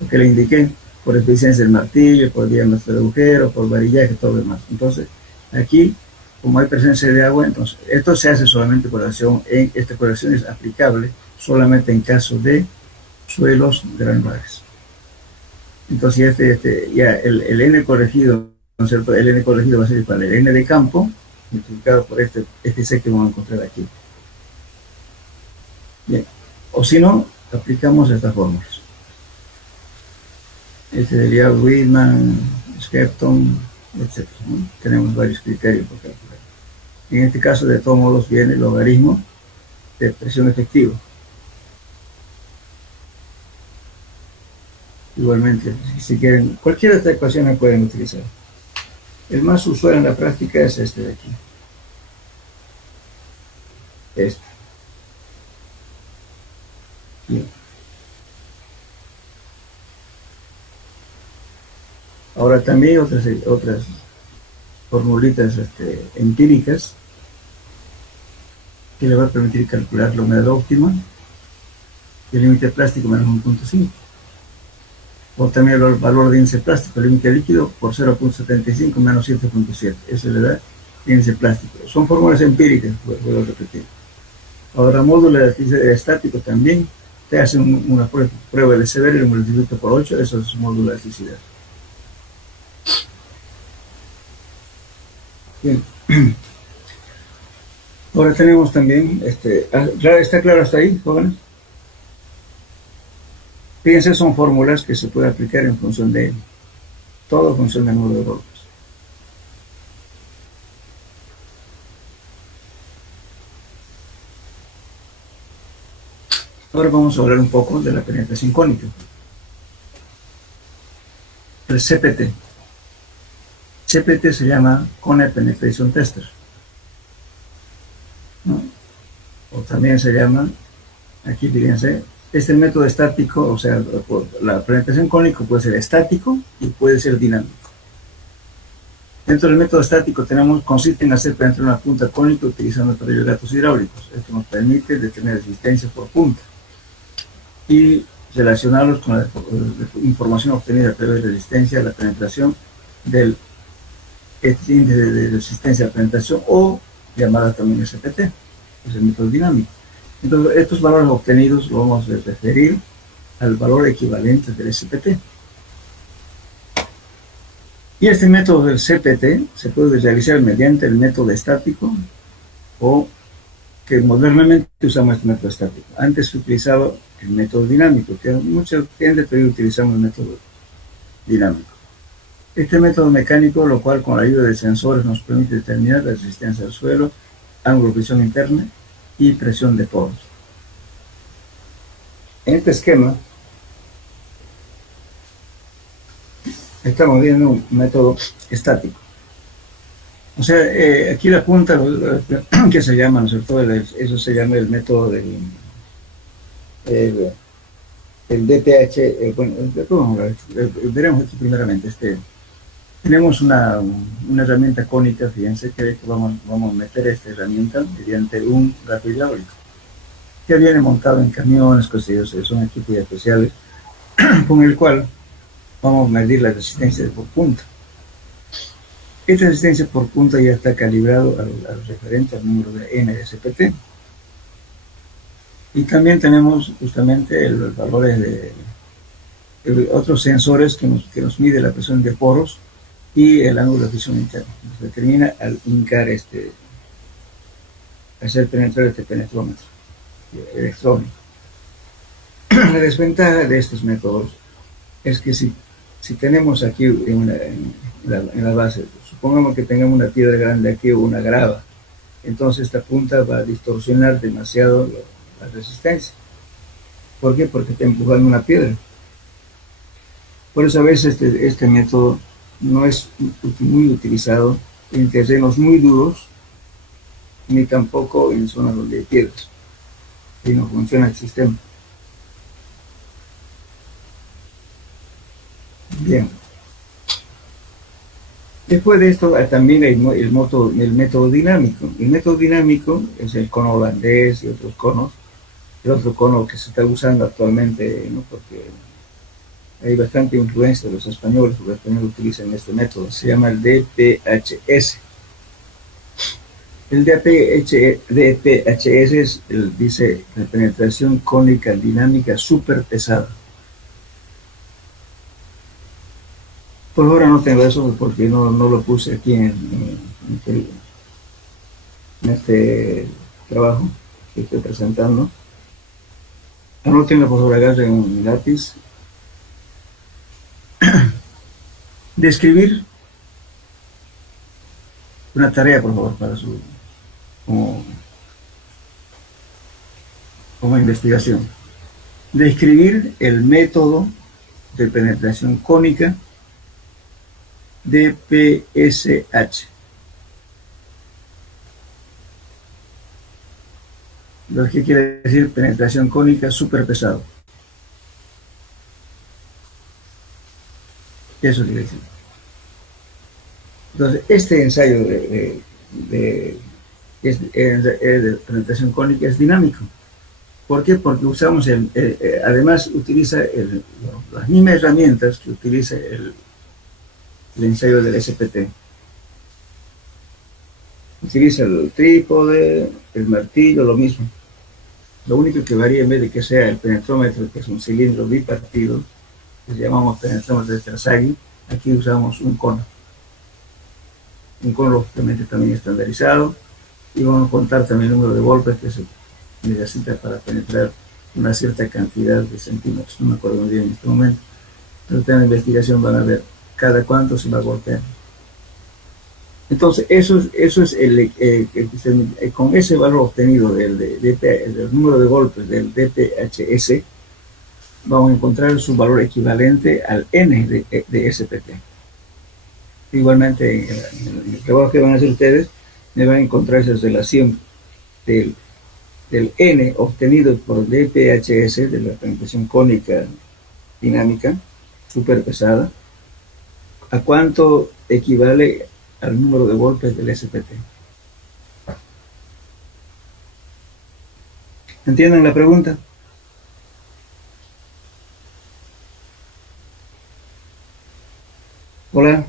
lo que le indiqué, por eficiencia del martillo, por diámetro de agujero, por varillaje, todo lo demás. Entonces aquí, como hay presencia de agua, entonces esto se hace solamente corrección, esta corrección es aplicable solamente en caso de suelos granulares. Entonces ya el n corregido, ¿no es cierto?, el n corregido va a ser igual al n de campo multiplicado por este C que vamos a encontrar aquí. Bien, o si no, aplicamos estas fórmulas. Sería Whitman, Skepton, etc., ¿no? Tenemos varios criterios por calcular. En este caso, de todos modos, viene el logaritmo de presión efectiva. Igualmente, si quieren, cualquiera de estas ecuaciones pueden utilizar. El más usual en la práctica es este de aquí. Este. Bien. Ahora también otras formulitas empíricas que le va a permitir calcular la humedad óptima y el límite plástico menos 1.5. O también el valor de índice plástico, el límite líquido por 0.75 menos 7.7. Eso le da índice plástico. Son fórmulas empíricas, vuelvo a repetir. Ahora, módulo estático también te hacen una prueba de Severi, lo multiplica por 8, eso es módulo de elasticidad. Bien. Ahora tenemos también, ¿está claro hasta ahí, jóvenes? Fíjense, son fórmulas que se pueden aplicar en función de todo, en función del número de golpes. Ahora vamos a hablar un poco de la penetración cónica. El CPT. CPT se llama Cone Penetration Tester, ¿no? O también se llama, aquí fíjense, este método estático, o sea, la penetración cónica puede ser estático y puede ser dinámico. Dentro del método estático consiste en hacer penetrar una punta cónica utilizando periodatos hidráulicos. Esto nos permite detener resistencia por punta y relacionarlos con la información obtenida a través de resistencia a la penetración del índice de resistencia a la penetración, o llamada también SPT, es el método dinámico. Entonces, estos valores obtenidos lo vamos a referir al valor equivalente del SPT. Y este método del CPT se puede realizar mediante el método estático, o que modernamente usamos este método estático. Antes se utilizaba el método dinámico, que mucha gente todavía utilizamos el método dinámico. Este método mecánico, lo cual con la ayuda de sensores nos permite determinar la resistencia al suelo, ángulo de presión interna y presión de poros. En este esquema estamos viendo un método estático. O sea, aquí la punta que se llama, ¿no es cierto? Eso se llama el método del DPH. Bueno, vamos a ver, veremos aquí primeramente. Tenemos una herramienta cónica, fíjense que vamos a meter esta herramienta mediante un gato hidráulico que viene montado en camiones, cosas, son equipos especiales con el cual vamos a medir la resistencia por punta. Esta resistencia por punta ya está calibrado al referente al número de N de SPT. Y también tenemos justamente los valores de otros sensores que nos mide la presión de poros y el ángulo de presión interna. Nos determina al hincar hacer penetrar este penetrómetro electrónico. La desventaja de estos métodos es que si tenemos aquí en la base, supongamos que tengamos una piedra grande aquí o una grava, entonces esta punta va a distorsionar demasiado la resistencia. ¿Por qué? Porque está empujando una piedra. Por eso a veces este método no es muy utilizado en terrenos muy duros, ni tampoco en zonas donde hay piedras, y no funciona el sistema. Bien. Después de esto también hay el método dinámico. El método dinámico es el cono holandés y otros conos. El otro cono que se está usando actualmente, ¿no? Porque hay bastante influencia de los españoles, porque los españoles utilizan este método, se llama el DPHS. El DPHS dice la penetración cónica dinámica súper pesada. Por ahora no tengo eso porque no lo puse aquí en este trabajo que estoy presentando. Anótenlo, por favor, agarren un lápiz. Describir una tarea, por favor, para como investigación. Describir el método de penetración cónica DPSH. Lo que quiere decir penetración cónica súper pesado. Eso quiere decir. Entonces, este ensayo de penetración cónica es dinámico. ¿Por qué? Porque usamos, además utiliza las mismas herramientas que utiliza el ensayo del SPT. Utiliza el trípode, el martillo, lo mismo. Lo único que varía, en vez de que sea el penetrómetro, que es un cilindro bipartido, que llamamos penetrómetro de Terzaghi, aquí usamos un cono. Un cono lógicamente también estandarizado, y vamos a contar también el número de golpes que se necesita para penetrar una cierta cantidad de centímetros. No me acuerdo muy bien en este momento, pero en la investigación van a ver cada cuánto se va a golpear. Entonces, eso es con ese valor obtenido del número de golpes del DPHS, vamos a encontrar su valor equivalente al N de SPT. Igualmente, en el trabajo que van a hacer ustedes, me van a encontrar esa relación del N obtenido por DPHS, de la penetración cónica dinámica, súper pesada, a cuánto equivale al número de golpes del SPT. ¿Entienden la pregunta? Hola.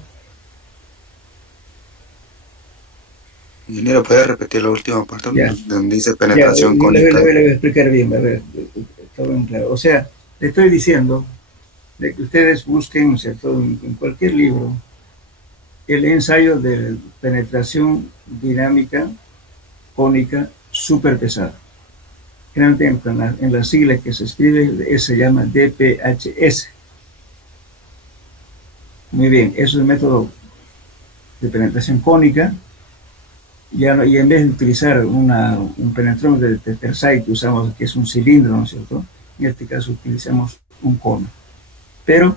Ingeniero, ¿puede repetir la última parte? Ya. Donde dice Ya, penetración le cónica. voy a explicar bien, a ver, todo bien claro. O sea, le estoy diciendo de que ustedes busquen, ¿cierto?, en cualquier libro, el ensayo de penetración dinámica cónica súper pesada. Generalmente en la sigla que se escribe se llama DPHS. Muy bien, eso es el método de penetración cónica. Ya no, y en vez de utilizar un penetrómetro de Terzaghi que usamos, que es un cilindro, ¿no es cierto? En este caso utilizamos un cono, pero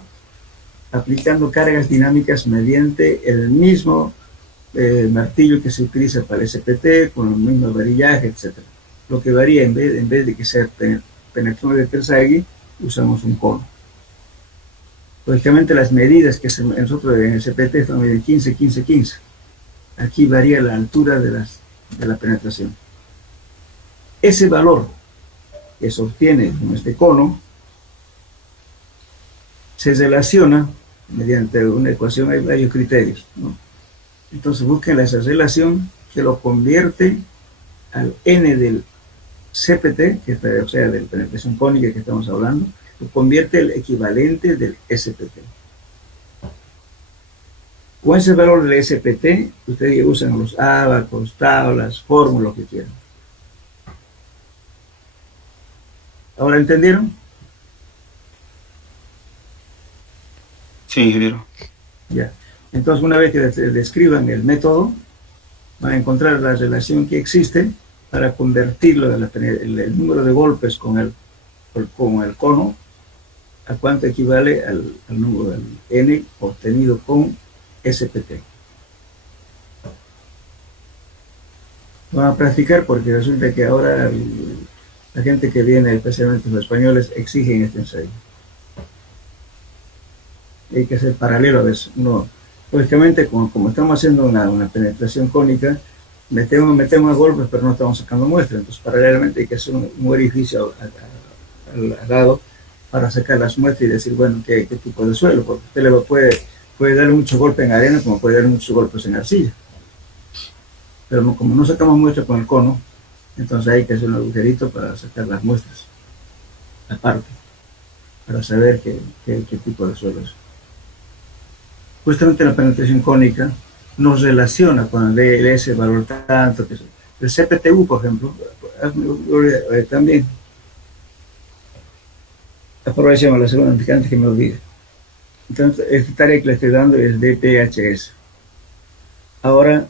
aplicando cargas dinámicas mediante el mismo martillo que se utiliza para el SPT, con el mismo varillaje, etc. Lo que varía, en vez de que sea penetrómetro de Terzaghi, usamos un cono. Lógicamente las medidas que nosotros en el SPT son de 15, 15, 15. Aquí varía la altura de la penetración. Ese valor que se obtiene con este cono se relaciona mediante una ecuación, hay varios criterios, ¿no? Entonces busquen esa relación que lo convierte al N del CPT, que es, o sea, de la penetración cónica que estamos hablando, lo convierte el equivalente del SPT. Con ese valor del SPT, ustedes usan los ábacos, tablas, fórmulas, lo que quieran. ¿Ahora entendieron? Sí, ingeniero. Ya. Entonces, una vez que describan el método, van a encontrar la relación que existe para convertirlo el número de golpes con el cono a cuánto equivale al número del N obtenido con SPT. Vamos a practicar porque resulta que ahora la gente que viene, especialmente los españoles, exigen este ensayo. Hay que hacer paralelo a veces. Lógicamente, como estamos haciendo una penetración cónica, metemos golpes, pero no estamos sacando muestras. Entonces, paralelamente hay que hacer un orificio al lado para sacar las muestras y decir, bueno, qué tipo de suelo, porque usted le puede dar mucho golpe en arena como puede dar muchos golpes en arcilla. Pero como no sacamos muestras con el cono, entonces hay que hacer un agujerito para sacar las muestras aparte, para saber qué tipo de suelo es. Justamente la penetración cónica nos relaciona con ese valor tanto que el CPTU, por ejemplo, también aprovechemos la segunda antes que me olvide. Entonces, esta tarea que le estoy dando es DPHS. Ahora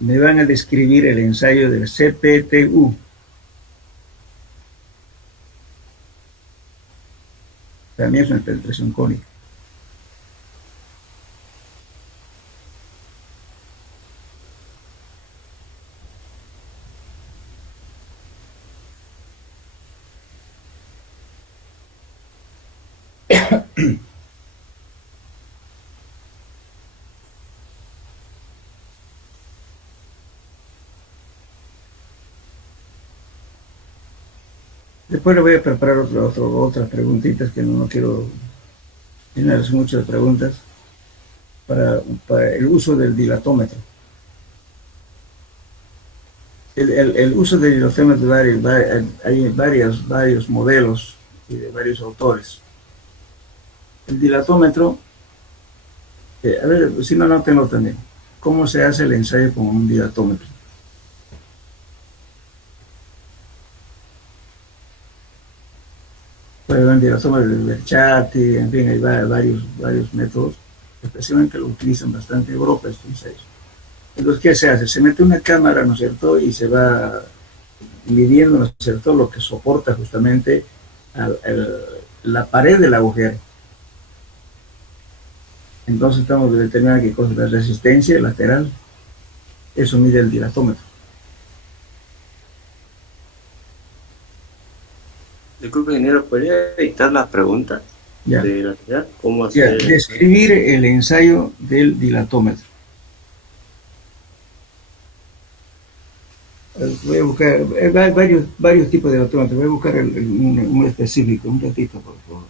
me van a describir el ensayo del CPTU. También es una penetración cónica. Después le voy a preparar otras preguntitas que no quiero llenarles mucho de preguntas para el uso del dilatómetro. El uso del dilatómetro hay varios modelos y de varios autores. El dilatómetro, a ver, si no, no tengo también. ¿Cómo se hace el ensayo con un dilatómetro? Puede ver el dilatómetro del chat, y, en fin, hay varios métodos, especialmente lo utilizan bastante en Europa estos ensayos. Entonces, ¿qué se hace? Se mete una cámara, ¿no es cierto? Y se va midiendo, ¿no es cierto?, lo que soporta justamente la pared del agujero. Entonces estamos determinando qué cosa es la resistencia lateral. Eso mide el dilatómetro. Disculpe, ingeniero, ¿podría dictar las preguntas Ya. de la actividad? ¿Cómo Ya, hacer? describir el ensayo del dilatómetro. Voy a buscar varios tipos de dilatómetros. Voy a buscar un específico, un ratito, por favor.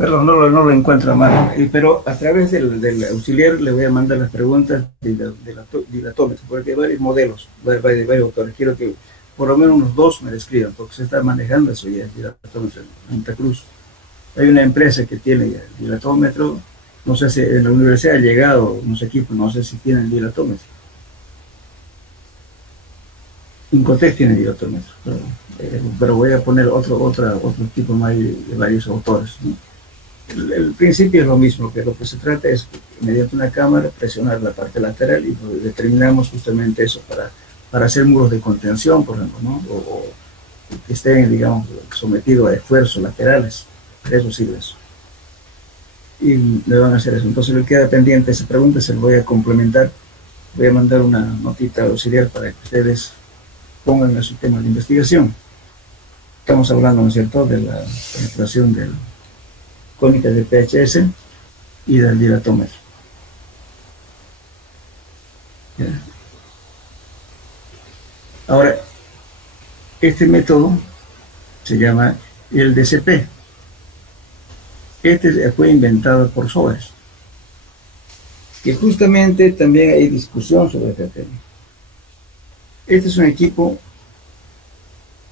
Perdón, no lo encuentro a mano, pero a través del auxiliar le voy a mandar las preguntas del dilatómetro, porque hay varios modelos, varios autores. Quiero que por lo menos unos dos me describan, porque se está manejando eso ya, el dilatómetro en Santa Cruz. Hay una empresa que tiene ya el dilatómetro, no sé si en la universidad ha llegado unos equipos, no sé si tienen dilatómetro. Incotec tiene dilatómetro, pero voy a poner otro tipo más de varios autores, ¿no? El principio es lo mismo, que lo que se trata es, mediante una cámara, presionar la parte lateral y determinamos justamente eso para hacer muros de contención, por ejemplo, ¿no? O que estén, digamos, sometidos a esfuerzos laterales. De eso sirve eso. Y le van a hacer eso. Entonces le queda pendiente esa pregunta, se lo voy a complementar. Voy a mandar una notita auxiliar para que ustedes pongan en su tema de investigación. Estamos hablando, ¿no es cierto?, de la penetración del cónica de PHS y del dilatómetro. ¿Ya? Ahora, este método se llama el DCP. Este fue inventado por Soares. Y justamente también hay discusión sobre este tema. Este es un equipo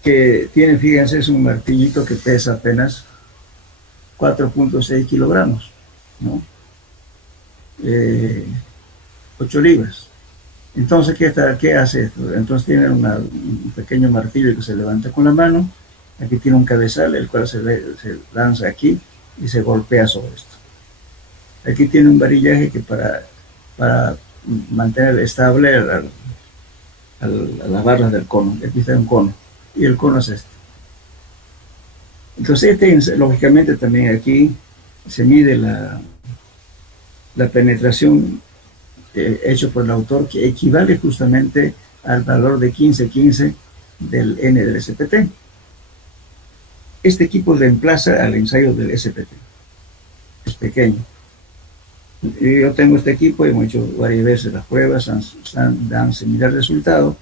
que tiene, fíjense, es un martillito que pesa apenas 4.6 kilogramos, ¿no? 8 libras. Entonces, ¿qué hace esto? Entonces tiene un pequeño martillo que se levanta con la mano, aquí tiene un cabezal, el cual se lanza aquí y se golpea sobre esto. Aquí tiene un varillaje que para mantener estable a las barras del cono. Aquí está un cono, y el cono es este. Entonces, lógicamente, también aquí se mide la penetración hecho por el autor, que equivale justamente al valor de 1515 del N del SPT. Este equipo reemplaza al ensayo del SPT. Es pequeño. Yo tengo este equipo, hemos hecho varias veces las pruebas, dan similar resultado,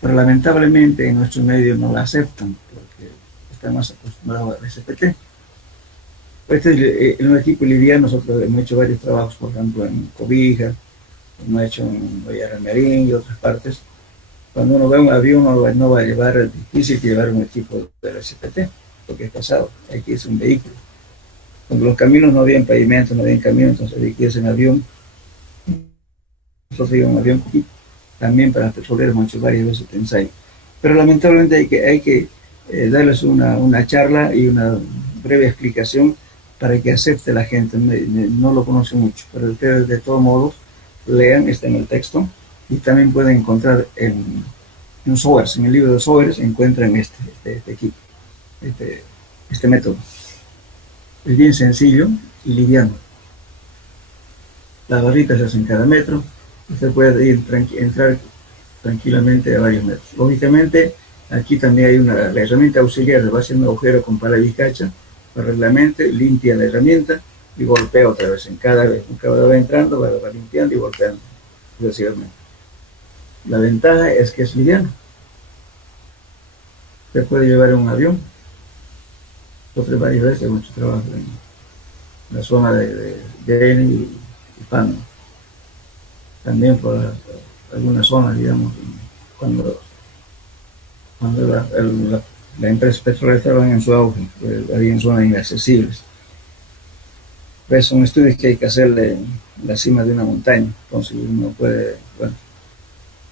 pero lamentablemente en nuestro medio no la aceptan porque están más acostumbrados al SPT. Este es un equipo liviano. Nosotros hemos hecho varios trabajos, por ejemplo, en Cobija, como ha hecho en Villarremerín y otras partes. Cuando uno ve un avión, no va a llevar, es difícil que llevar un equipo de la SPT, porque es pesado, aquí es un vehículo. Cuando los caminos no habían pavimento, no habían camino, entonces hay que irse en avión. Nosotros íbamos en avión también para petroleros, muchas varias veces te ensayo. Pero lamentablemente hay que darles una charla y una breve explicación para que acepte la gente. No lo conoce mucho, pero ustedes de todos modos lean, está en el texto, y también pueden encontrar en Sowers, en el libro de Sowers, encuentran este equipo, este método. Es bien sencillo y liviano. Las barritas se hacen cada metro, usted puede entrar tranquilamente a varios metros. Lógicamente, aquí también hay la herramienta auxiliar, va haciendo un agujero con pala y cacha, paralelamente, limpia la herramienta y golpea otra vez. Cada vez va entrando, va limpiando y golpeando sucesivamente. La ventaja es que es liviano. Usted puede llevar en un avión. Nosotros varias veces hemos hecho trabajo en la zona de Beni y Pan. También por algunas zonas, digamos, cuando la empresa petrolera estaba en su auge, había zonas inaccesibles. Pues son estudios que hay que hacerle en la cima de una montaña, entonces uno puede, bueno,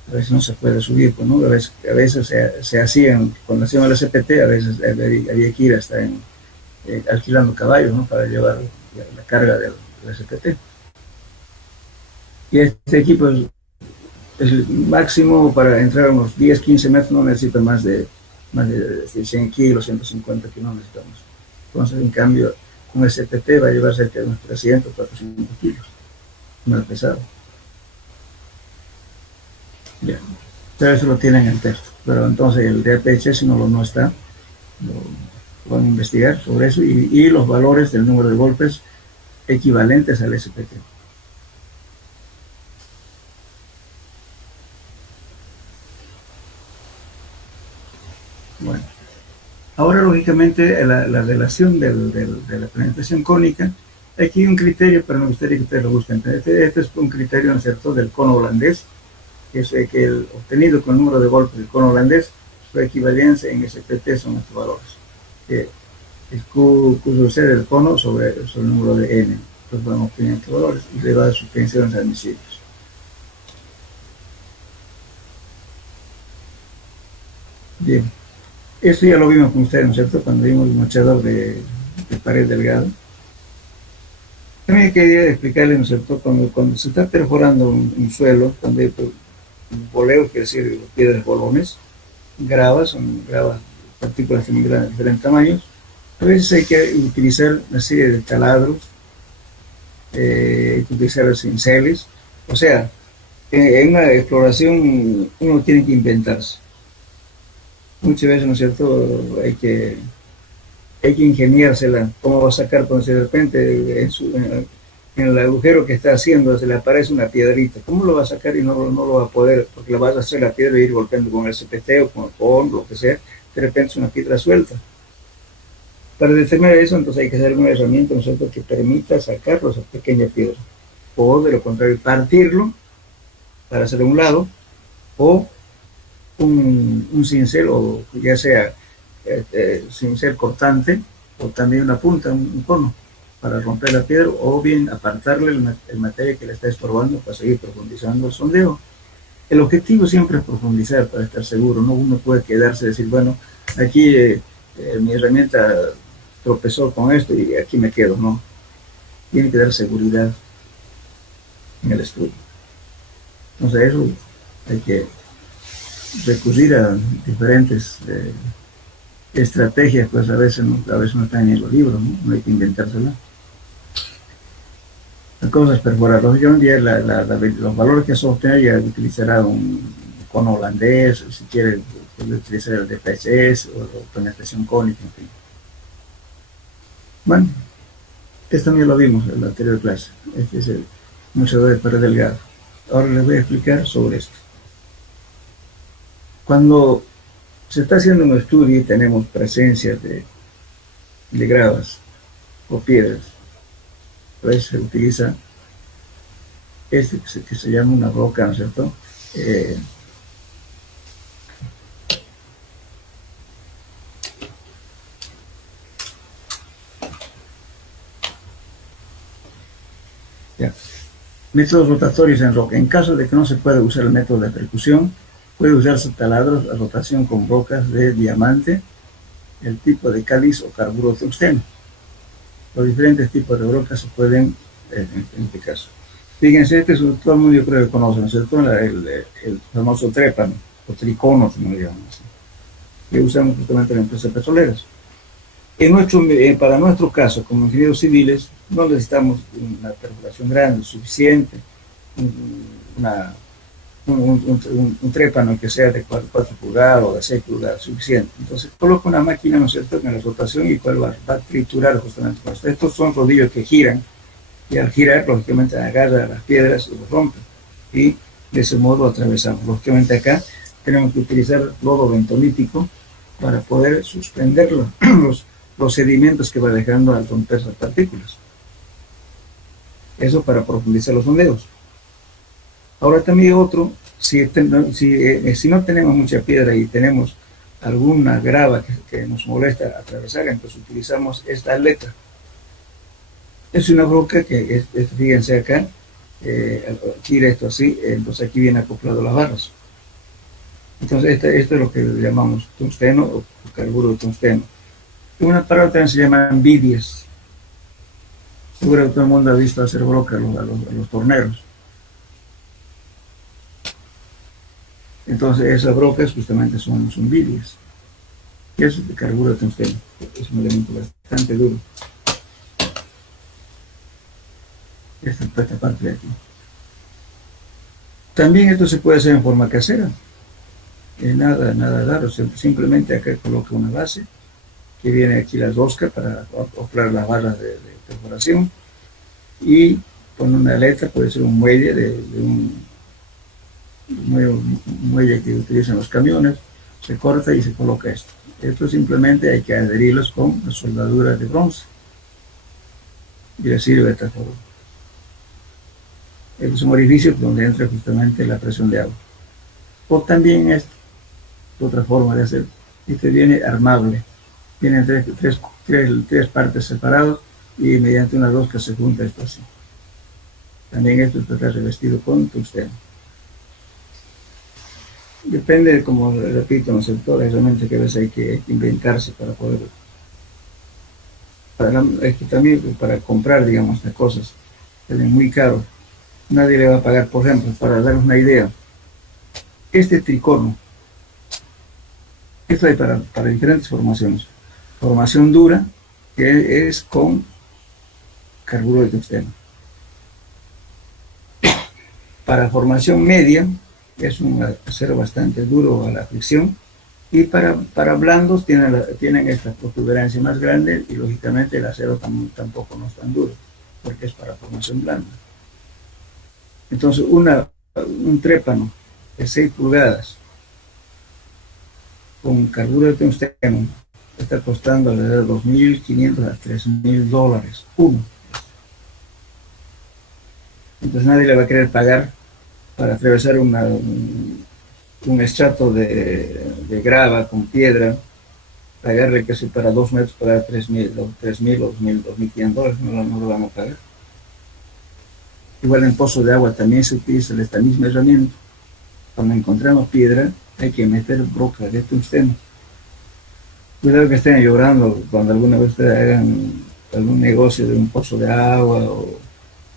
a veces no se puede subir, pues, ¿no? A veces se hacían, cuando hacíamos el SPT, a veces había que ir hasta alquilando caballos, ¿no? Para llevar la carga del SPT. Y este equipo es el máximo para entrar a unos 10, 15 metros, no necesita más de 100 kilos, 150 kilos no necesitamos. Entonces, en cambio, con el SPT va a llevar cerca de unos 300, 400 kilos, más pesado. Ya, pero eso lo tienen en el texto. Pero entonces el DPH, si no está, lo van a investigar sobre eso y los valores del número de golpes equivalentes al SPT. Bueno, ahora lógicamente la relación de la penetración cónica, aquí hay un criterio, pero me gustaría que ustedes lo busquen. Este es un criterio, ¿no es cierto?, del cono holandés, que es que el obtenido con el número de golpes del cono holandés, su equivalencia en SPT son estos valores. Que es QC del cono sobre el número de N. Entonces podemos obtener estos valores y le va a sus tensiones admisibles. Bien. Esto ya lo vimos con ustedes, ¿no es cierto?, cuando vimos el mochador de pared delgada. También quería explicarles, ¿no es cierto?, cuando se está perforando un suelo, cuando hay un boleo, quiere decir piedras bolones, son gravas, partículas de diferentes tamaños. A veces hay que utilizar una serie de taladros, hay que utilizar cinceles. O sea, en una exploración uno tiene que inventarse. Muchas veces, ¿no es cierto?, hay que ingeniársela. ¿Cómo va a sacar, cuando de repente en el agujero que está haciendo se le aparece una piedrita? ¿Cómo lo va a sacar y no lo va a poder? Porque la vas a hacer la piedra y ir golpeando con el CPT o con lo que sea. De repente es una piedra suelta. Para determinar eso, entonces hay que hacer una herramienta, ¿no es cierto?, que permita sacarlo, esa pequeña piedra. O de lo contrario, partirlo para hacer un lado, o un cincel, o ya sea cincel cortante, o también una punta, un cono, para romper la piedra, o bien apartarle el material que le está estorbando para seguir profundizando el sondeo. El objetivo siempre es profundizar para estar seguro, ¿no? Uno puede quedarse y decir, bueno, aquí mi herramienta tropezó con esto y aquí me quedo, ¿no? Tiene que dar seguridad en el estudio. Entonces eso hay que recurrir a diferentes estrategias, pues a veces no están en los libros, no hay que inventársela. La cosa es perforar. Yo un día los valores que se obtienen ya utilizará un cono holandés, si quiere puede utilizar el DPHS o penetración cónica, en fin. Bueno, esto también lo vimos en la anterior clase. Este es el mochador de pared delgada. Ahora les voy a explicar sobre esto. Cuando se está haciendo un estudio y tenemos presencia de gravas o piedras, a veces se utiliza que se llama una roca, ¿no es cierto? Ya. Métodos rotatorios en roca. En caso de que no se pueda usar el método de percusión, puede usarse taladros a rotación con rocas de diamante, el tipo de cáliz o carburo tungsteno. Los diferentes tipos de rocas se pueden, en este caso. Fíjense, este es todo el mundo yo creo que conoce, ¿no es cierto? El famoso trépano, o tricono, como le llaman así, que usamos justamente en empresas petroleras. Para nuestro caso, como ingenieros civiles, no necesitamos una perforación grande, suficiente, un trépano que sea de 4 pulgadas o de 6 pulgadas, suficiente. Entonces coloco una máquina, ¿no es cierto?, en la rotación y cuál va a triturar justamente con esto. Estos son rodillos que giran y al girar, lógicamente, agarra las piedras y los rompe y de ese modo atravesamos. Lógicamente acá tenemos que utilizar lodo bentolítico para poder suspender los sedimentos que va dejando al romper las partículas. Eso para profundizar los sondeos. Ahora también otro, si no tenemos mucha piedra y tenemos alguna grava que nos molesta atravesar, entonces utilizamos esta aleta. Es una roca que, fíjense acá, gira esto así, entonces aquí viene acoplado las barras. Entonces esto es lo que llamamos tungsteno o carburo de tungsteno. Una palabra también se llama vidias. Seguro que todo el mundo ha visto hacer roca a los torneros. Entonces esas rocas justamente son vidias. Y eso es de carburo de tungsteno. Es un elemento bastante duro. Esta parte de aquí. También esto se puede hacer en forma casera. Nada raro. Simplemente acá coloca una base que viene aquí la rosca para acoplar las barras de perforación y con una aleta, puede ser un muelle un muelle que utilizan los camiones, se corta y se coloca esto. Esto simplemente hay que adherirlos con la soldadura de bronce y le sirve esta forma. Este es un orificio donde entra justamente la presión de agua. O también esto, otra forma de hacer, este viene armable. Tienen tres partes separadas y mediante una rosca se junta esto así. También esto está revestido con tungsteno. Depende, como repito, ¿no es cierto? Realmente que a veces hay que inventarse para poder... también para comprar, digamos, estas cosas, es muy caro. Nadie le va a pagar, por ejemplo, para darles una idea. Este tricono, esto hay para diferentes formaciones. Formación dura, que es con carburo de tungsteno. Para formación media, es un acero bastante duro a la fricción. Y para blandos tienen esta protuberancia más grande y lógicamente el acero tampoco no es tan duro, porque es para formación blanda. Entonces un trépano de 6 pulgadas con carburo de tungsteno está costando alrededor de $2.500 a $3.000 uno. Entonces nadie le va a querer pagar para atravesar un estrato de grava con piedra, pagarle que si para 2 metros para $3.000 o $2.500, no lo vamos a pagar. Igual en pozo de agua también se utiliza esta misma herramienta. Cuando encontramos piedra hay que meter roca de tungsteno. Cuidado que estén llorando cuando alguna vez ustedes hagan algún negocio de un pozo de agua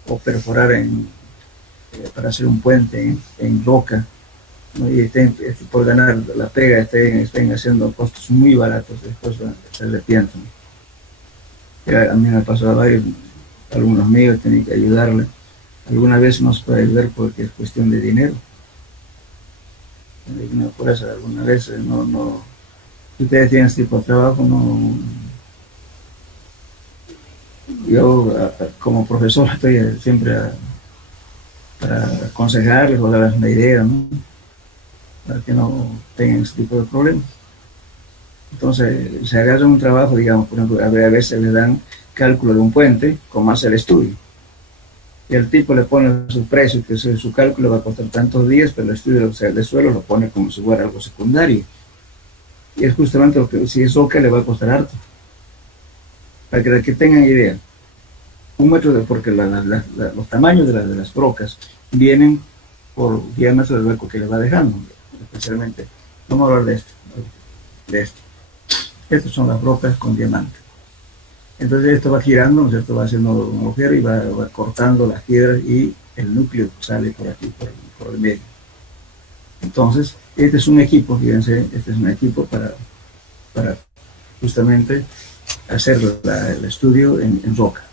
o perforar para hacer un puente en roca, ¿no? Y por ganar la pega estén haciendo costos muy baratos, después se arrepientan. A mí me ha pasado a varios alumnos míos, tenía que ayudarle. Alguna vez no se puede ayudar porque es cuestión de dinero. Por eso alguna vez no. Si ustedes tienen este tipo de trabajo, no. Yo como profesor estoy siempre para aconsejarles o darles una idea, ¿no? Para que no tengan ese tipo de problemas. Entonces se agarra un trabajo, digamos, por ejemplo, a veces le dan cálculo de un puente, como hace el estudio. Y el tipo le pone su precio, que es su cálculo va a costar tantos días, pero el estudio de suelo lo pone como si fuera algo secundario. Y es justamente lo que, si es roca, le va a costar harto. Para que tengan idea. Un metro de, porque los tamaños de las rocas vienen por diámetro del hueco que le va dejando, especialmente. Vamos a hablar de esto. De esto. Estas son las rocas con diamante. Entonces esto va girando, ¿no es cierto? Va haciendo un agujero y va cortando las piedras y el núcleo sale por aquí, por el medio. Entonces, este es un equipo, fíjense, este es un equipo para justamente hacer el estudio en roca.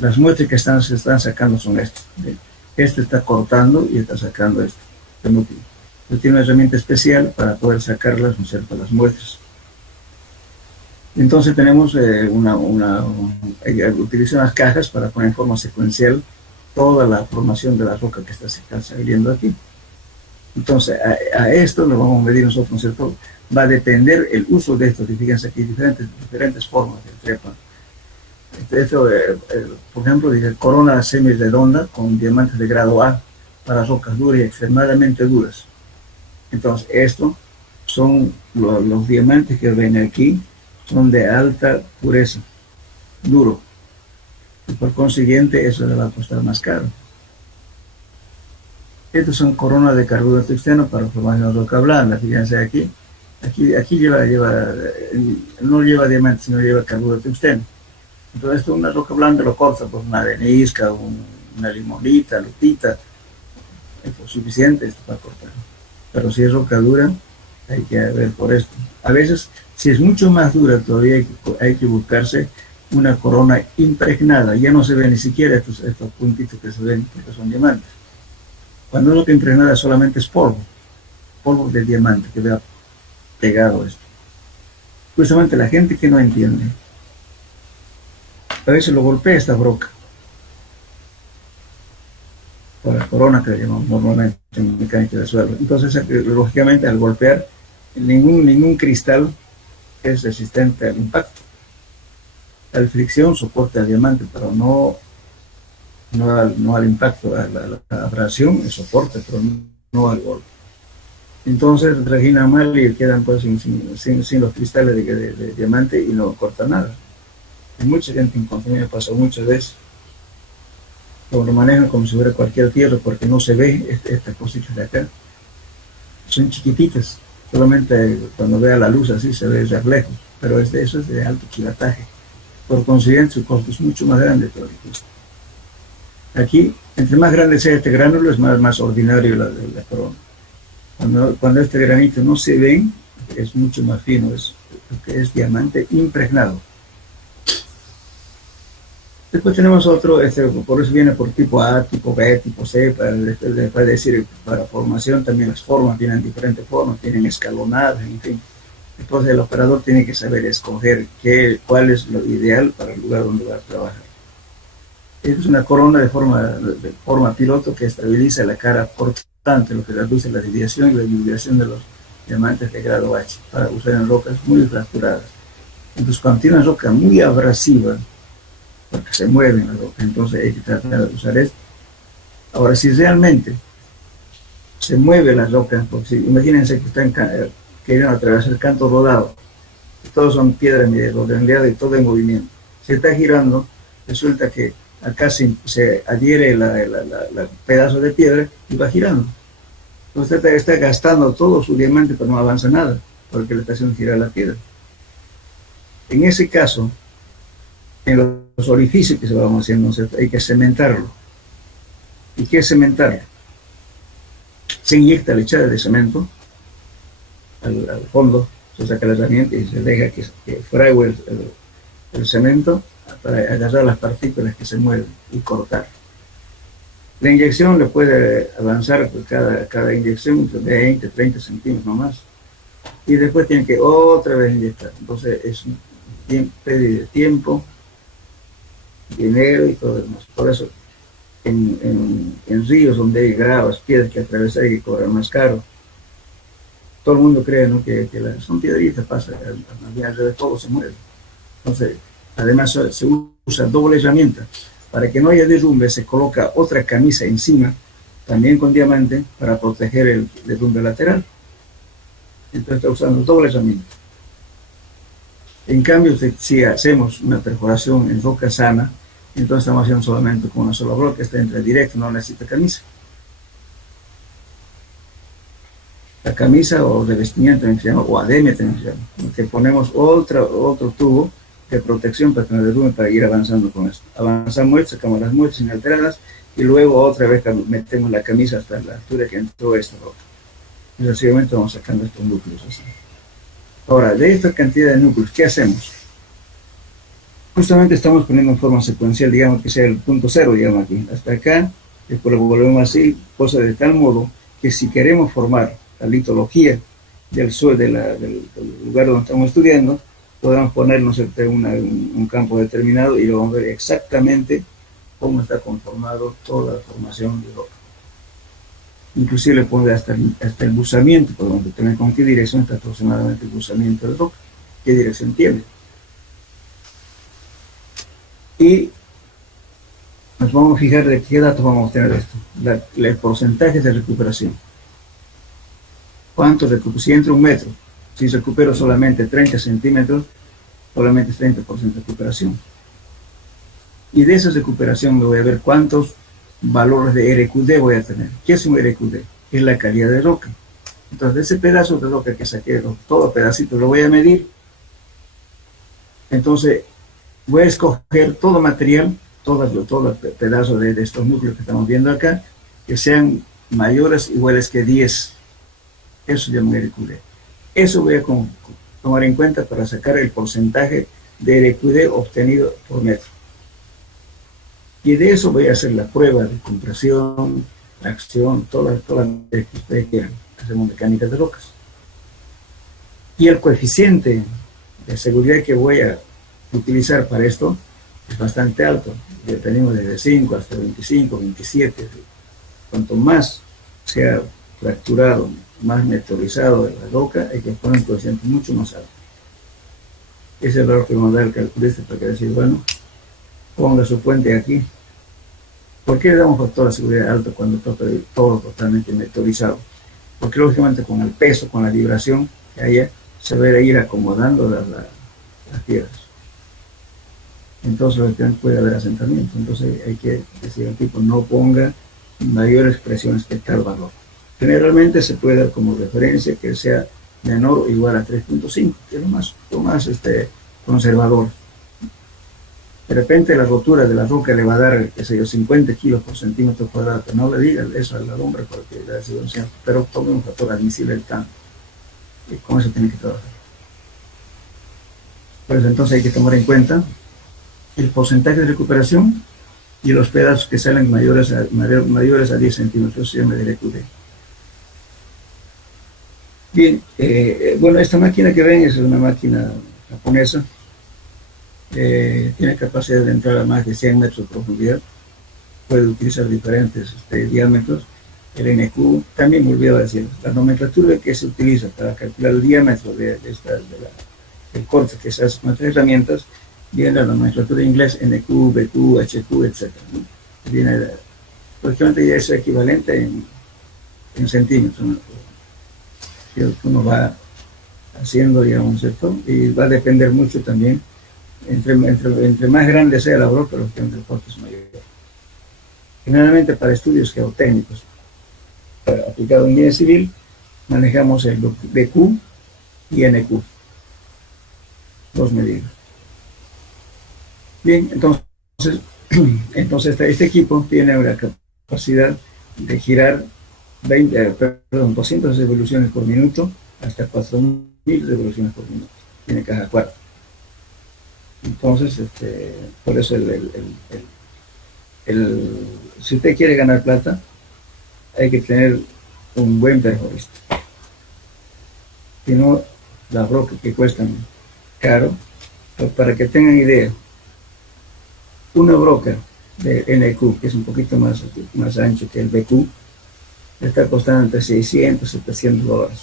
Las muestras que se están sacando son estas. Este está cortando y está sacando este núcleo. Entonces tiene una herramienta especial para poder sacarlas, ¿no es cierto?, las muestras. Entonces tenemos utiliza unas cajas para poner en forma secuencial toda la formación de la roca que está saliendo aquí. Entonces a esto lo vamos a medir nosotros, ¿no es cierto? Va a depender el uso de esto. Fíjense aquí diferentes formas de trepa. Por ejemplo, dice corona semi-redonda con diamantes de grado A para rocas duras y extremadamente duras. Entonces estos son los diamantes que ven aquí, son de alta pureza, duro. Y por consiguiente eso le va a costar más caro. Estos son coronas de carburo tungsteno para formar una roca blanda. Fíjense aquí no lleva diamante, sino lleva carburo tungsteno. Entonces esto, una roca blanda lo corta por una arenisca, una limonita, lutita, es suficiente esto para cortar. Pero si es roca dura, hay que ver por esto. A veces, si es mucho más dura, todavía hay que buscarse una corona impregnada. Ya no se ve ni siquiera estos puntitos que se ven, que son diamantes. Cuando es roca impregnada solamente es polvo de diamante que vea pegado esto. Justamente la gente que no entiende, a veces lo golpea esta roca. Por la corona que le llamamos normalmente en mecánica del suelo. Entonces, lógicamente, al golpear, ningún cristal es resistente al impacto. La fricción soporta el diamante, pero no al impacto, a la abrasión es soporte, pero no al golpe. Entonces regina mal y quedan pues sin los cristales de diamante y no corta nada. Hay mucha gente inconsciente, me pasó muchas veces. Lo manejan como si fuera cualquier tierra porque no se ve estas cositas de acá. Son chiquititas, solamente cuando vea la luz así se ve el reflejo, pero eso es de alto quilataje. Por consiguiente su costo es mucho más grande todavía. Aquí, entre más grande sea este gránulo, es más ordinario la corona. Cuando este granito no se ve, es mucho más fino, porque es diamante impregnado. Después tenemos otro, por eso viene por tipo A, tipo B, tipo C, para decir, para formación también las formas tienen diferentes formas, tienen escalonadas, en fin. Entonces el operador tiene que saber escoger cuál es lo ideal para el lugar donde va a trabajar. Esta es una corona de forma piloto que estabiliza la cara portante, lo que reduce la desviación y la desviación de los diamantes de grado H, para usar en rocas muy fracturadas. Entonces cuando tiene una roca muy abrasiva, porque se mueven las rocas, entonces hay que tratar de usar esto. Ahora, si realmente se mueve la roca, porque imagínense que queriendo atravesar el canto rodado, todos son piedras redondeadas y todo en movimiento. Se está girando, resulta que acá se adhiere el pedazo de piedra y va girando. Entonces está gastando todo su diamante, pero no avanza nada, porque le está haciendo girar la piedra. En ese caso, en los orificios que se van haciendo, ¿cierto?, hay que cementarlo. ¿Y qué es cementarlo? Se inyecta lechada de cemento al fondo, se saca la herramienta y se deja que frague el cemento para agarrar las partículas que se mueven y cortar. La inyección le puede avanzar pues, cada inyección entre 20, 30 centímetros nomás. Y después tiene que otra vez inyectar. Entonces es un pérdida de tiempo, dinero y todo lo demás. Por eso en ríos donde hay gravas, piedras que atravesar y que cobran más caro, todo el mundo cree, ¿no?, que son piedritas, pasa, al de todo se mueve. Entonces, además se usa doble herramienta Para que no haya derrumbe, se coloca otra camisa encima, también con diamante, para proteger el derrumbe lateral. Entonces está usando doble herramienta. En cambio, si hacemos una perforación en roca sana, entonces estamos haciendo solamente con una sola broca, está entre directo, no necesita camisa. La camisa o revestimiento se llama, o ademia también se llama, que ponemos otro tubo de protección para que no derrumbe, para ir avanzando con esto. Avanzamos, sacamos las muestras inalteradas y luego otra vez metemos la camisa hasta la altura que entró esta roca. Y sucesivamente vamos sacando estos núcleos así. Ahora, de esta cantidad de núcleos, ¿qué hacemos? Justamente estamos poniendo en forma secuencial, digamos que sea el punto cero, digamos aquí, hasta acá, después lo volvemos así, cosa de tal modo que si queremos formar la litología del suelo, del lugar donde estamos estudiando, podemos ponernos un campo determinado y lo vamos a ver exactamente cómo está conformado toda la formación de roca. Inclusive le pone hasta el buzamiento, podemos determinar con qué dirección está aproximadamente el buzamiento de roca, qué dirección tiene. Y nos vamos a fijar de qué datos vamos a obtener de esto. El porcentaje de recuperación. ¿Cuánto recupero? Si entra un metro, si recupero solamente 30 centímetros, solamente 30% de recuperación. Y de esa recuperación me voy a ver cuántos valores de RQD voy a tener. ¿Qué es un RQD? Es la calidad de roca. Entonces, ese pedazo de roca que saqué, todo pedacito, lo voy a medir. Entonces, voy a escoger todo material, todo pedazo de estos núcleos que estamos viendo acá, que sean mayores o iguales que 10. Eso se llama RQD. Eso voy a tomar en cuenta para sacar el porcentaje de RQD obtenido por metro. Y de eso voy a hacer la prueba de compresión, acción, todas las que ustedes quieran. Hacemos mecánica de rocas. Y el coeficiente de seguridad que voy a utilizar para esto es bastante alto. Dependiendo desde 5 hasta 25, 27. Cuanto más sea fracturado, más meteorizado la roca, hay que poner un coeficiente mucho más alto. Ese es el valor que vamos a dar al calculista para que decir, bueno, ponga su puente aquí. ¿Por qué le damos factor de seguridad alto cuando está todo totalmente meteorizado? Porque lógicamente con el peso, con la vibración que haya, se va a ir acomodando las piedras. Entonces lógicamente puede haber asentamiento. Entonces hay que decir al tipo, no ponga mayores presiones que tal valor. Generalmente se puede dar como referencia que sea menor o igual a 3.5, que es lo más conservador. De repente la rotura de la roca le va a dar, qué sé yo, 50 kilos por centímetro cuadrado. No le diga eso a la lumbre porque le da situación, pero tome un factor admisible del tanto. Y con eso tiene que trabajar. Pues entonces hay que tomar en cuenta el porcentaje de recuperación y los pedazos que salen mayores a 10 centímetros, se llama RQD. Bien, bueno, esta máquina que ven es una máquina japonesa. Tiene capacidad de entrar a más de 100 metros de profundidad, puede utilizar diferentes diámetros. El NQ, también me olvidaba decir, la nomenclatura que se utiliza para calcular el diámetro del corte que se hace con estas herramientas, viene la nomenclatura en inglés NQ, BQ, HQ, etc. Viene, prácticamente ya es equivalente en centímetros, ¿no? Que uno va haciendo, digamos, ¿cierto? Y va a depender mucho también. Entre más grande sea la broca, los que el corte es mayor. Generalmente para estudios geotécnicos aplicado en ingeniería civil, manejamos el BQ y NQ, dos medidas. Bien, entonces este equipo tiene una capacidad de girar 200 revoluciones por minuto hasta 4000 revoluciones por minuto. Tiene caja cuarta. Entonces, por eso si usted quiere ganar plata, hay que tener un buen perforista. Si no, las rocas que cuestan caro, pues para que tengan idea, una broca de NQ, que es un poquito más ancho que el BQ, le está costando entre 600 y 700 dólares.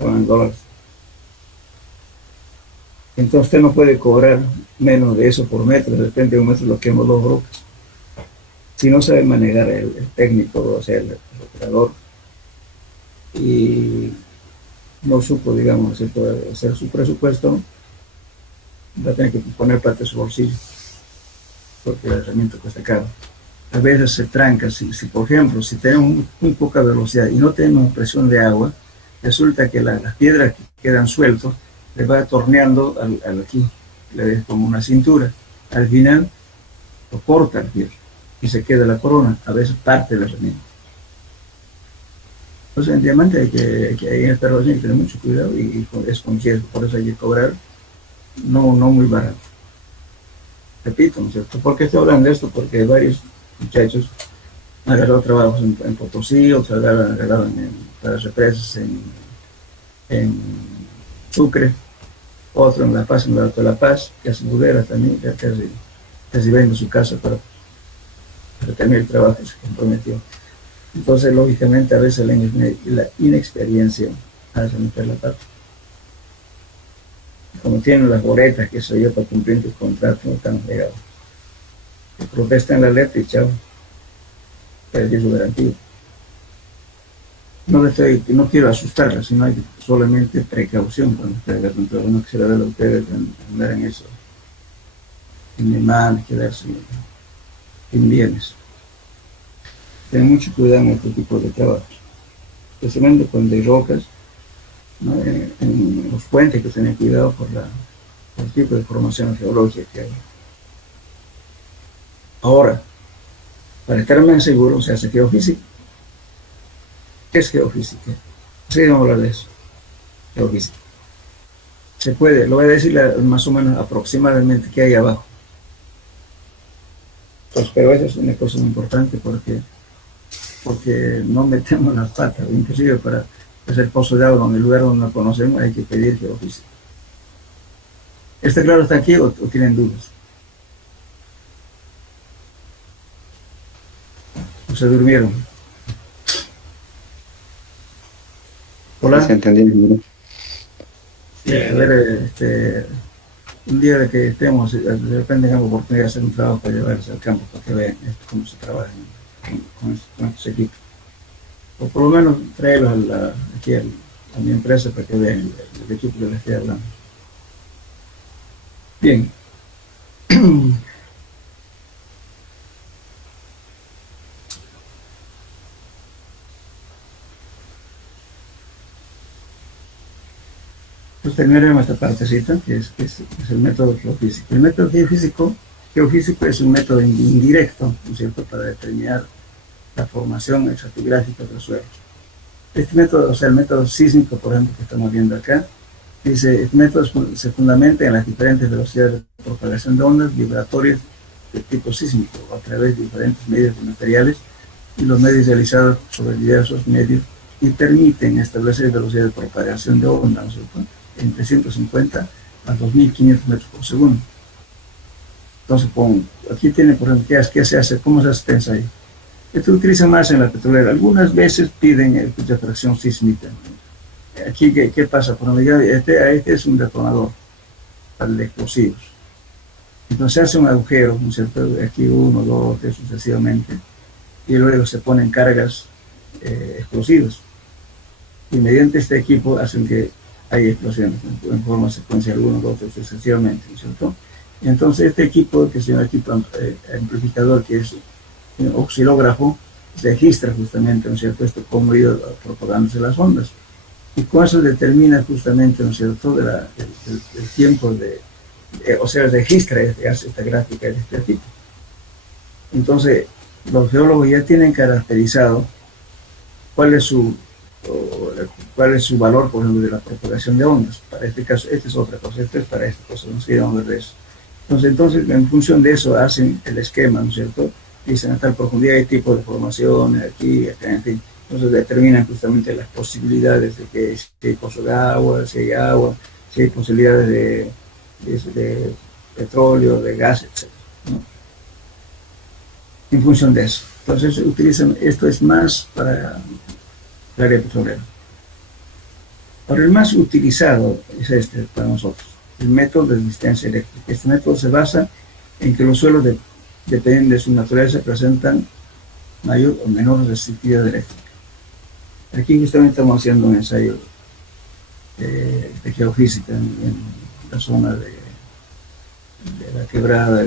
En dólares. Entonces usted no puede cobrar menos de eso por metro, de repente un metro lo quemo 2 brocas. si no sabe manejar el técnico, o sea, el operador, y no supo, digamos, hacer su presupuesto, va a tener que poner parte de su bolsillo, porque la herramienta cuesta caro. A veces se tranca, si por ejemplo, si tenemos muy poca velocidad y no tenemos presión de agua, resulta que las piedras que quedan sueltas le va torneando aquí, le ves como una cintura. Al final lo corta el piedra y se queda la corona, a veces parte de la herramienta. Entonces en diamante hay en esta relación hay que tener mucho cuidado y es concierto, por eso hay que cobrar no muy barato. Repito, ¿no es cierto? ¿Por qué estoy hablando de esto? Porque hay varios muchachos han agarrado trabajos en Potosí, otros agarraron para represas en Sucre, otro en La Paz, en el Alto de La Paz, que hace Budera también, ya casi vende su casa para terminar el trabajo que se comprometió. Entonces, lógicamente, a veces la inexperiencia hace meter la pata. Como tienen las boletas que soy yo para cumplir el contrato, no están pegados. Protestan la letra y chao, perdí su garantía. No quiero asustarla, sino hay solamente precaución cuando ustedes no quisiera ver a ustedes andar en eso, en mi mano, quedarse sin bienes. Ten mucho cuidado en este tipo de trabajo, especialmente cuando hay rocas, ¿no? En los puentes hay que tener cuidado por el tipo de formación geológica que hay. Ahora, para estar más seguro se hace geofísica. ¿Qué es geofísica? Sí, vamos a hablar de eso. Geofísica. Se puede, lo voy a decir más o menos aproximadamente qué hay abajo. Pues, pero eso es una cosa muy importante porque no metemos las patas, inclusive para hacer pozo de agua en el lugar donde no conocemos hay que pedir geofísica. ¿Está claro hasta aquí o tienen dudas? ¿O se durmieron? Hola. Se entendió, ingeniero. Sí, a ver, un día de que estemos, de repente tengamos oportunidad de hacer un trabajo para llevarse al campo, para que vean cómo se trabaja con estos equipos. O por lo menos traerlos aquí a mi empresa para que vean el equipo que les estoy hablando. Bien. Pues terminaremos esta partecita, que es el método geofísico. El método geofísico es un método indirecto, ¿no es cierto?, para determinar la formación estratigráfica del suelo. Este método, o sea, el método sísmico, por ejemplo, que estamos viendo acá, dice, este método se fundamenta en las diferentes velocidades de propagación de ondas vibratorias de tipo sísmico a través de diferentes medios de materiales y los medios realizados sobre diversos medios y permiten establecer velocidades de propagación de ondas, ¿no es cierto?, entre 150 a 2500 metros por segundo. Entonces, aquí tiene, por ejemplo, ¿qué se hace? ¿Cómo se hace este ensayo? Esto se utiliza más en la petrolera. Algunas veces piden de tracción sísmica. Aquí, ¿qué pasa? Por ejemplo, este es un detonador para los explosivos. Entonces se hace un agujero, ¿no es cierto? Aquí 1, 2, 3 sucesivamente, y luego se ponen cargas explosivas. Y mediante este equipo hacen que hay explosiones en forma secuencial 1, 2, 3 sucesivamente, ¿no es cierto? Y entonces este equipo, que es un equipo amplificador, que es un oscilógrafo, registra justamente, ¿no es cierto?, esto cómo ha ido propagándose las ondas. Y con eso determina justamente, ¿no es cierto?, el tiempo o sea, registra, hace esta gráfica de este tipo. Entonces, los geólogos ya tienen caracterizado cuál es su valor, por ejemplo, de la propagación de ondas. Para este caso, esta es otra cosa, esto es para esta cosa, no sé dónde ver eso. Entonces, en función de eso hacen el esquema, ¿no es cierto? Dicen a tal profundidad hay tipo de formaciones, aquí, acá, en fin. Entonces determinan justamente las posibilidades de que si hay pozo de agua, si hay posibilidades de petróleo, de gas, etc., ¿no? En función de eso. Entonces utilizan, esto es más para el área petrolera. Ahora, el más utilizado es este para nosotros, el método de resistencia eléctrica. Este método se basa en que los suelos dependiendo de su naturaleza, presentan mayor o menor resistividad eléctrica. Aquí justamente estamos haciendo un ensayo de geofísica en la zona de la quebrada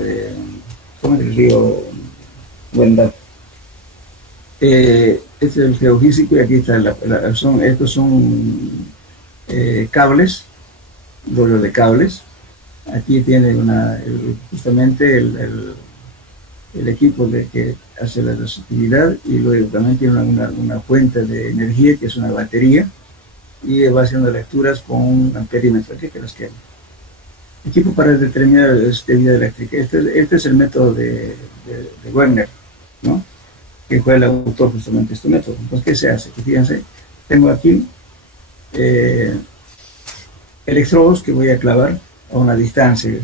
¿cómo es el río Huendal? Este es el geofísico y aquí está estos son cables, rollo de cables. Aquí tiene justamente el equipo que hace la resistividad, y luego también tiene una fuente de energía que es una batería, y va haciendo lecturas con un amperímetro aquí que las queda. Equipo para determinar la resistividad eléctrica. Este es el método de Wegner, ¿no? Que fue el autor justamente de este método. Entonces, ¿qué se hace? Fíjense, tengo aquí electrodos que voy a clavar a una distancia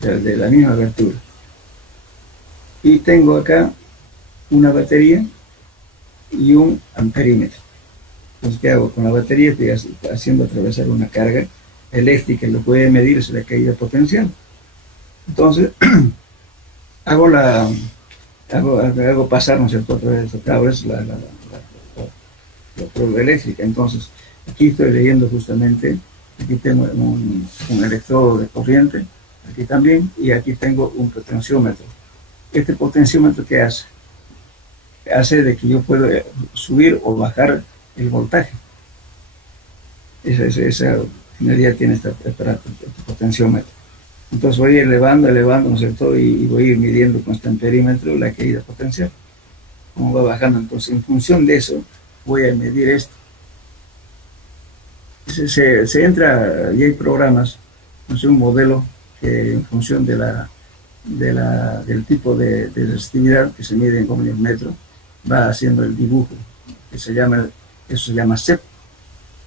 de la misma abertura. Y tengo acá una batería y un amperímetro. Entonces, ¿qué hago? Con la batería estoy haciendo atravesar una carga eléctrica, lo puede medirse la caída potencial. Entonces, hago pasar, ¿no es cierto?, a través de estos cables la prueba eléctrica. Entonces, aquí estoy leyendo justamente, aquí tengo un electrodo de corriente, aquí también, y aquí tengo un potenciómetro. Este potenciómetro, ¿qué hace? Hace de que yo pueda subir o bajar el voltaje. Esa finalidad tiene este potenciómetro. Entonces voy elevando, ¿no es cierto? Y voy a ir midiendo con este amperímetro la caída potencial, como va bajando. Entonces, en función de eso, voy a medir esto. Se entra, y hay programas, no sé, un modelo que en función del tipo de resistividad que se mide en ohmios metro, va haciendo el dibujo, eso se llama SEP,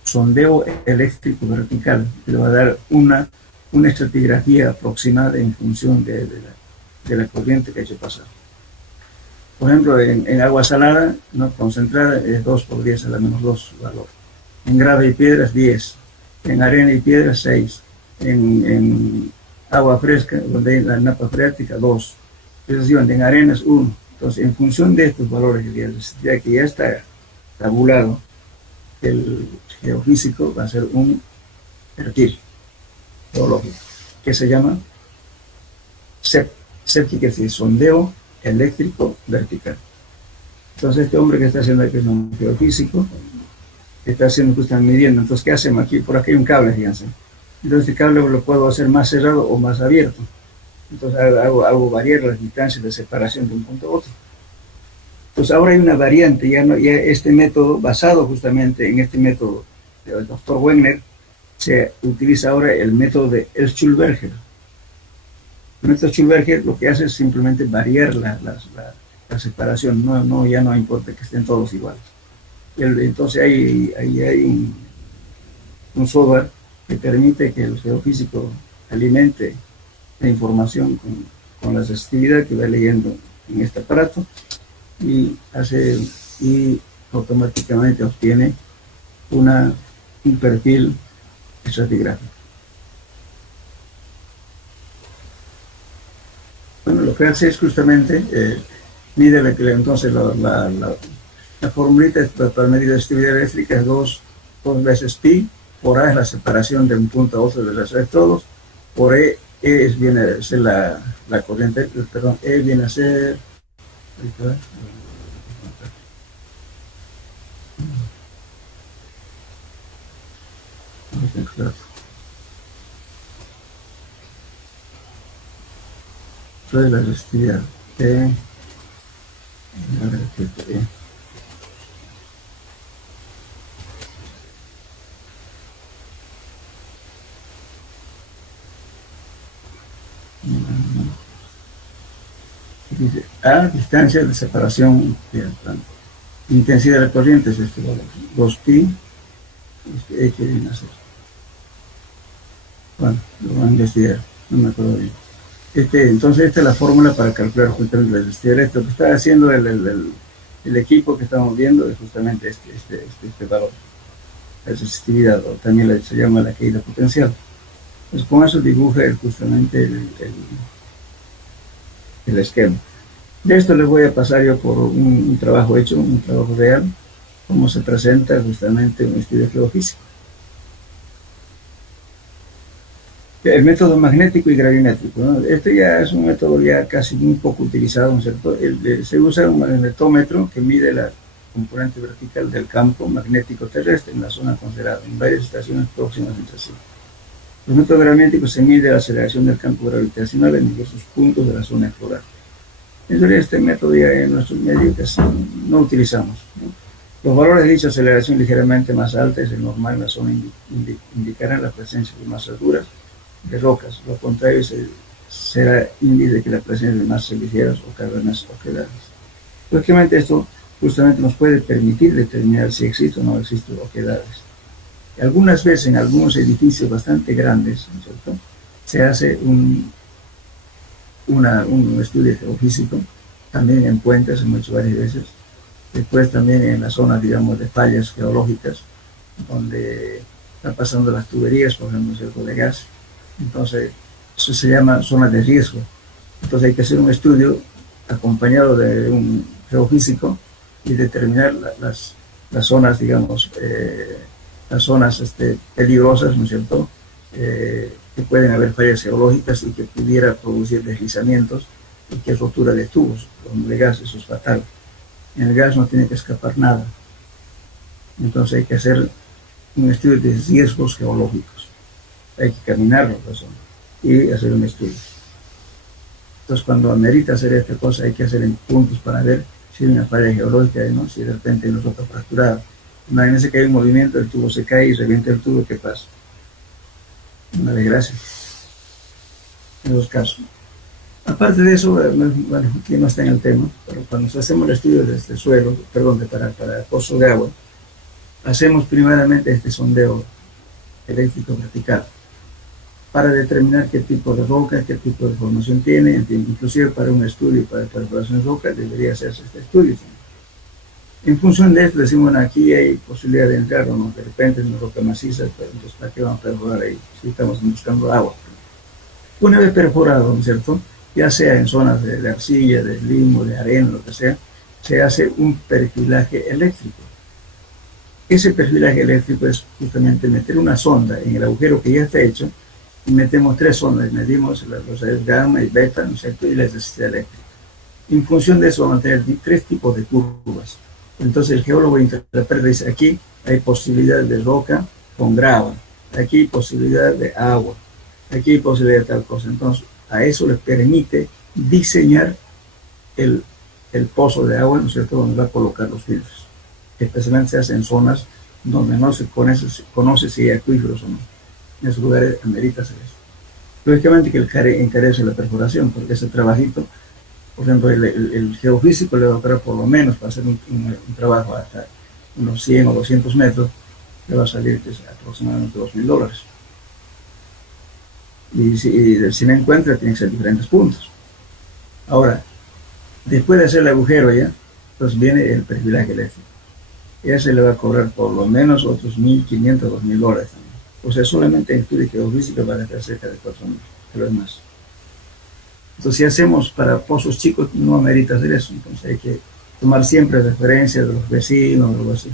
sondeo eléctrico vertical, que le va a dar una estratigrafía aproximada en función de la corriente que ha hecho pasar. Por ejemplo, en agua salada, no concentrada, es 2 por 10 a la menos 2 valor. En grava y piedras, 10. En arena y piedras, 6. En agua fresca, donde hay la napa freática, 2. Es decir, en arenas, 1. Entonces, en función de estos valores, ya que ya está tabulado, el geofísico va a ser un perfil geológico que se llama SEP. SEP quiere decir sondeo eléctrico vertical. Entonces, este hombre que está haciendo aquí es un geofísico, que está haciendo justamente midiendo. Entonces, ¿qué hacemos aquí? Por aquí hay un cable, fíjense. Entonces, este cable lo puedo hacer más cerrado o más abierto. Entonces, hago variar las distancias de separación de un punto a otro. Entonces, ahora hay una variante, ya este método, basado justamente en este método del doctor Wegner, se utiliza ahora el método de Schulberger. El método Schulberger lo que hace es simplemente variar la separación, ya no importa que estén todos iguales. Entonces ahí hay un software que permite que el geofísico alimente la información con la resistividad que va leyendo en este aparato, y automáticamente obtiene un perfil estratigráfico. Bueno, lo que hace es justamente mide entonces la formulita para medir la resistividad eléctrica es 2 veces pi, por A es la separación de un punto a otro de los electrodos, por E viene a ser la corriente, perdón, E viene a ser de la resistividad dice a distancia de separación, intensidad de la corriente es este valor, 2pi, que viene a ser. Bueno, lo van a investigar, no me acuerdo bien. Entonces esta es la fórmula para calcular justamente la resistividad. Esto que está haciendo el equipo que estamos viendo es justamente este valor, la resistividad, o también se llama la caída potencial. Entonces con eso dibuja justamente el esquema. De esto les voy a pasar yo por un trabajo hecho, un trabajo real, cómo se presenta justamente un estudio geofísico. El método magnético y gravimétrico, ¿no? Este ya es un método ya casi muy poco utilizado, ¿no es cierto? Se usa un magnetómetro que mide la componente vertical del campo magnético terrestre en la zona considerada, en varias estaciones próximas entre sí. El método gravimétrico se mide la aceleración del campo gravitacional en diversos puntos de la zona explorar. En realidad este método ya en nuestros medios casi no utilizamos, ¿no? Los valores de dicha aceleración ligeramente más alta es el normal en la zona indicarán la presencia de masas duras de rocas, lo contrario será índice de que la presencia de masas ligeras o cavernas oquedades. Lógicamente esto justamente nos puede permitir determinar si existe o no existe oquedades. Algunas veces en algunos edificios bastante grandes, ¿no es cierto?, se hace un estudio geofísico, también en puentes, hemos hecho varias veces, después también en la zona, digamos, de fallas geológicas, donde están pasando las tuberías, por ejemplo, ¿cierto?, de gas. Entonces, eso se llama zona de riesgo. Entonces hay que hacer un estudio acompañado de un geofísico y determinar las zonas, digamos, las zonas peligrosas, ¿no es cierto?, que pueden haber fallas geológicas y que pudiera producir deslizamientos y que rotura de tubos, como el gas, eso es fatal. En el gas no tiene que escapar nada. Entonces hay que hacer un estudio de riesgos geológicos. Hay que caminarlo y hacer un estudio. Entonces cuando amerita hacer esta cosa hay que hacer en puntos para ver si hay una falla geológica, ¿no?, si de repente hay una roca fracturada. Imagínense que hay un movimiento, el tubo se cae y revienta el tubo, ¿qué pasa? Una desgracia en los casos. Aparte de eso, bueno, aquí no está en el tema, pero cuando hacemos el estudio de este suelo, perdón, para pozo de agua, hacemos primeramente este sondeo eléctrico vertical para determinar qué tipo de roca, qué tipo de formación tiene, inclusive para un estudio para perforación de roca debería hacerse este estudio. En función de esto decimos, bueno, aquí hay posibilidad de entrar o no, de repente es una roca maciza, pero entonces ¿para qué vamos a perforar ahí si estamos buscando agua? Una vez perforado, ¿no es cierto?, ya sea en zonas de arcilla, de limo, de arena, lo que sea, se hace un perfilaje eléctrico. Ese perfilaje eléctrico es justamente meter una sonda en el agujero que ya está hecho y metemos 3 sondas, medimos las velocidades gamma y beta, ¿no es cierto?, y la resistencia eléctrica. En función de eso vamos a tener 3 tipos de curvas. Entonces el geólogo interpreta y dice, aquí hay posibilidad de roca con grava, aquí hay posibilidad de agua, aquí hay posibilidad de tal cosa. Entonces a eso les permite diseñar el pozo de agua, ¿no es cierto?, donde va a colocar los filtros. Especialmente se hace en zonas donde no se conoce si hay acuíferos o no. En esos lugares amerita hacer eso. Lógicamente que encarece la perforación, porque ese trabajito, por ejemplo, el geofísico le va a operar por lo menos para hacer un trabajo hasta unos 100 o 200 metros, le va a salir aproximadamente $2,000. Y si no encuentra, tiene que ser diferentes puntos. Ahora, después de hacer el agujero ya, pues viene el perfilaje eléctrico. Ese le va a cobrar por lo menos otros $1,500 o $2,000 también. O sea, solamente en estudio geofísico va a estar cerca de $4,000, pero es más. Entonces, si hacemos para pozos chicos, no amerita hacer eso. Entonces, hay que tomar siempre referencias de los vecinos o algo así.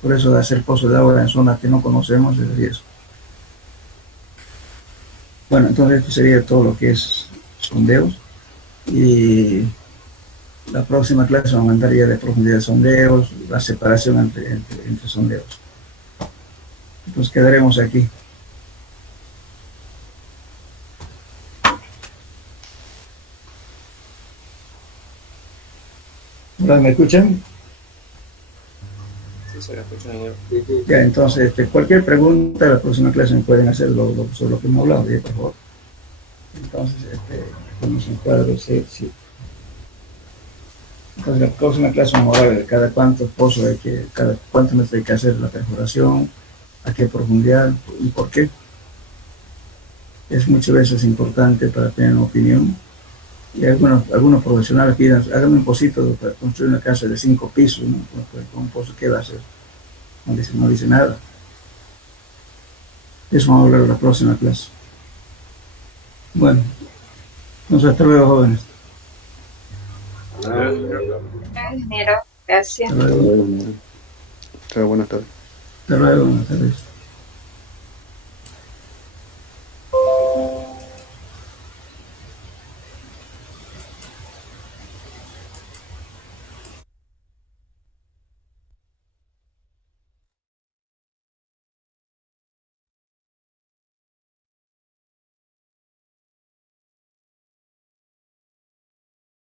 Por eso, de hacer pozos de agua en zonas que no conocemos es riesgo. Bueno, entonces, esto sería todo lo que es sondeos. Y la próxima clase vamos a mandar ya de profundidad de sondeos, la separación entre sondeos. Entonces, quedaremos aquí. ¿Me escuchan? Sí, se la escucha, señor. Ya, entonces, cualquier pregunta, la próxima clase me pueden hacer sobre lo que hemos hablado, por favor. Entonces, ponemos un cuadro, sí. Entonces, la próxima clase vamos a hablar de cada cuántos pozos cada cuántos metros hay que hacer la perforación, a qué profundidad y por qué. Es muchas veces importante para tener una opinión. Y algunos profesionales piden, háganme un pocito para construir una casa de 5 pisos, ¿no? Con un pozo, ¿qué va a hacer? No dice nada. Eso vamos a hablar en la próxima clase. Bueno, Entonces, hasta luego, jóvenes. Ingeniero, gracias. Hasta luego. Buenas tardes. Hasta luego, buenas tardes.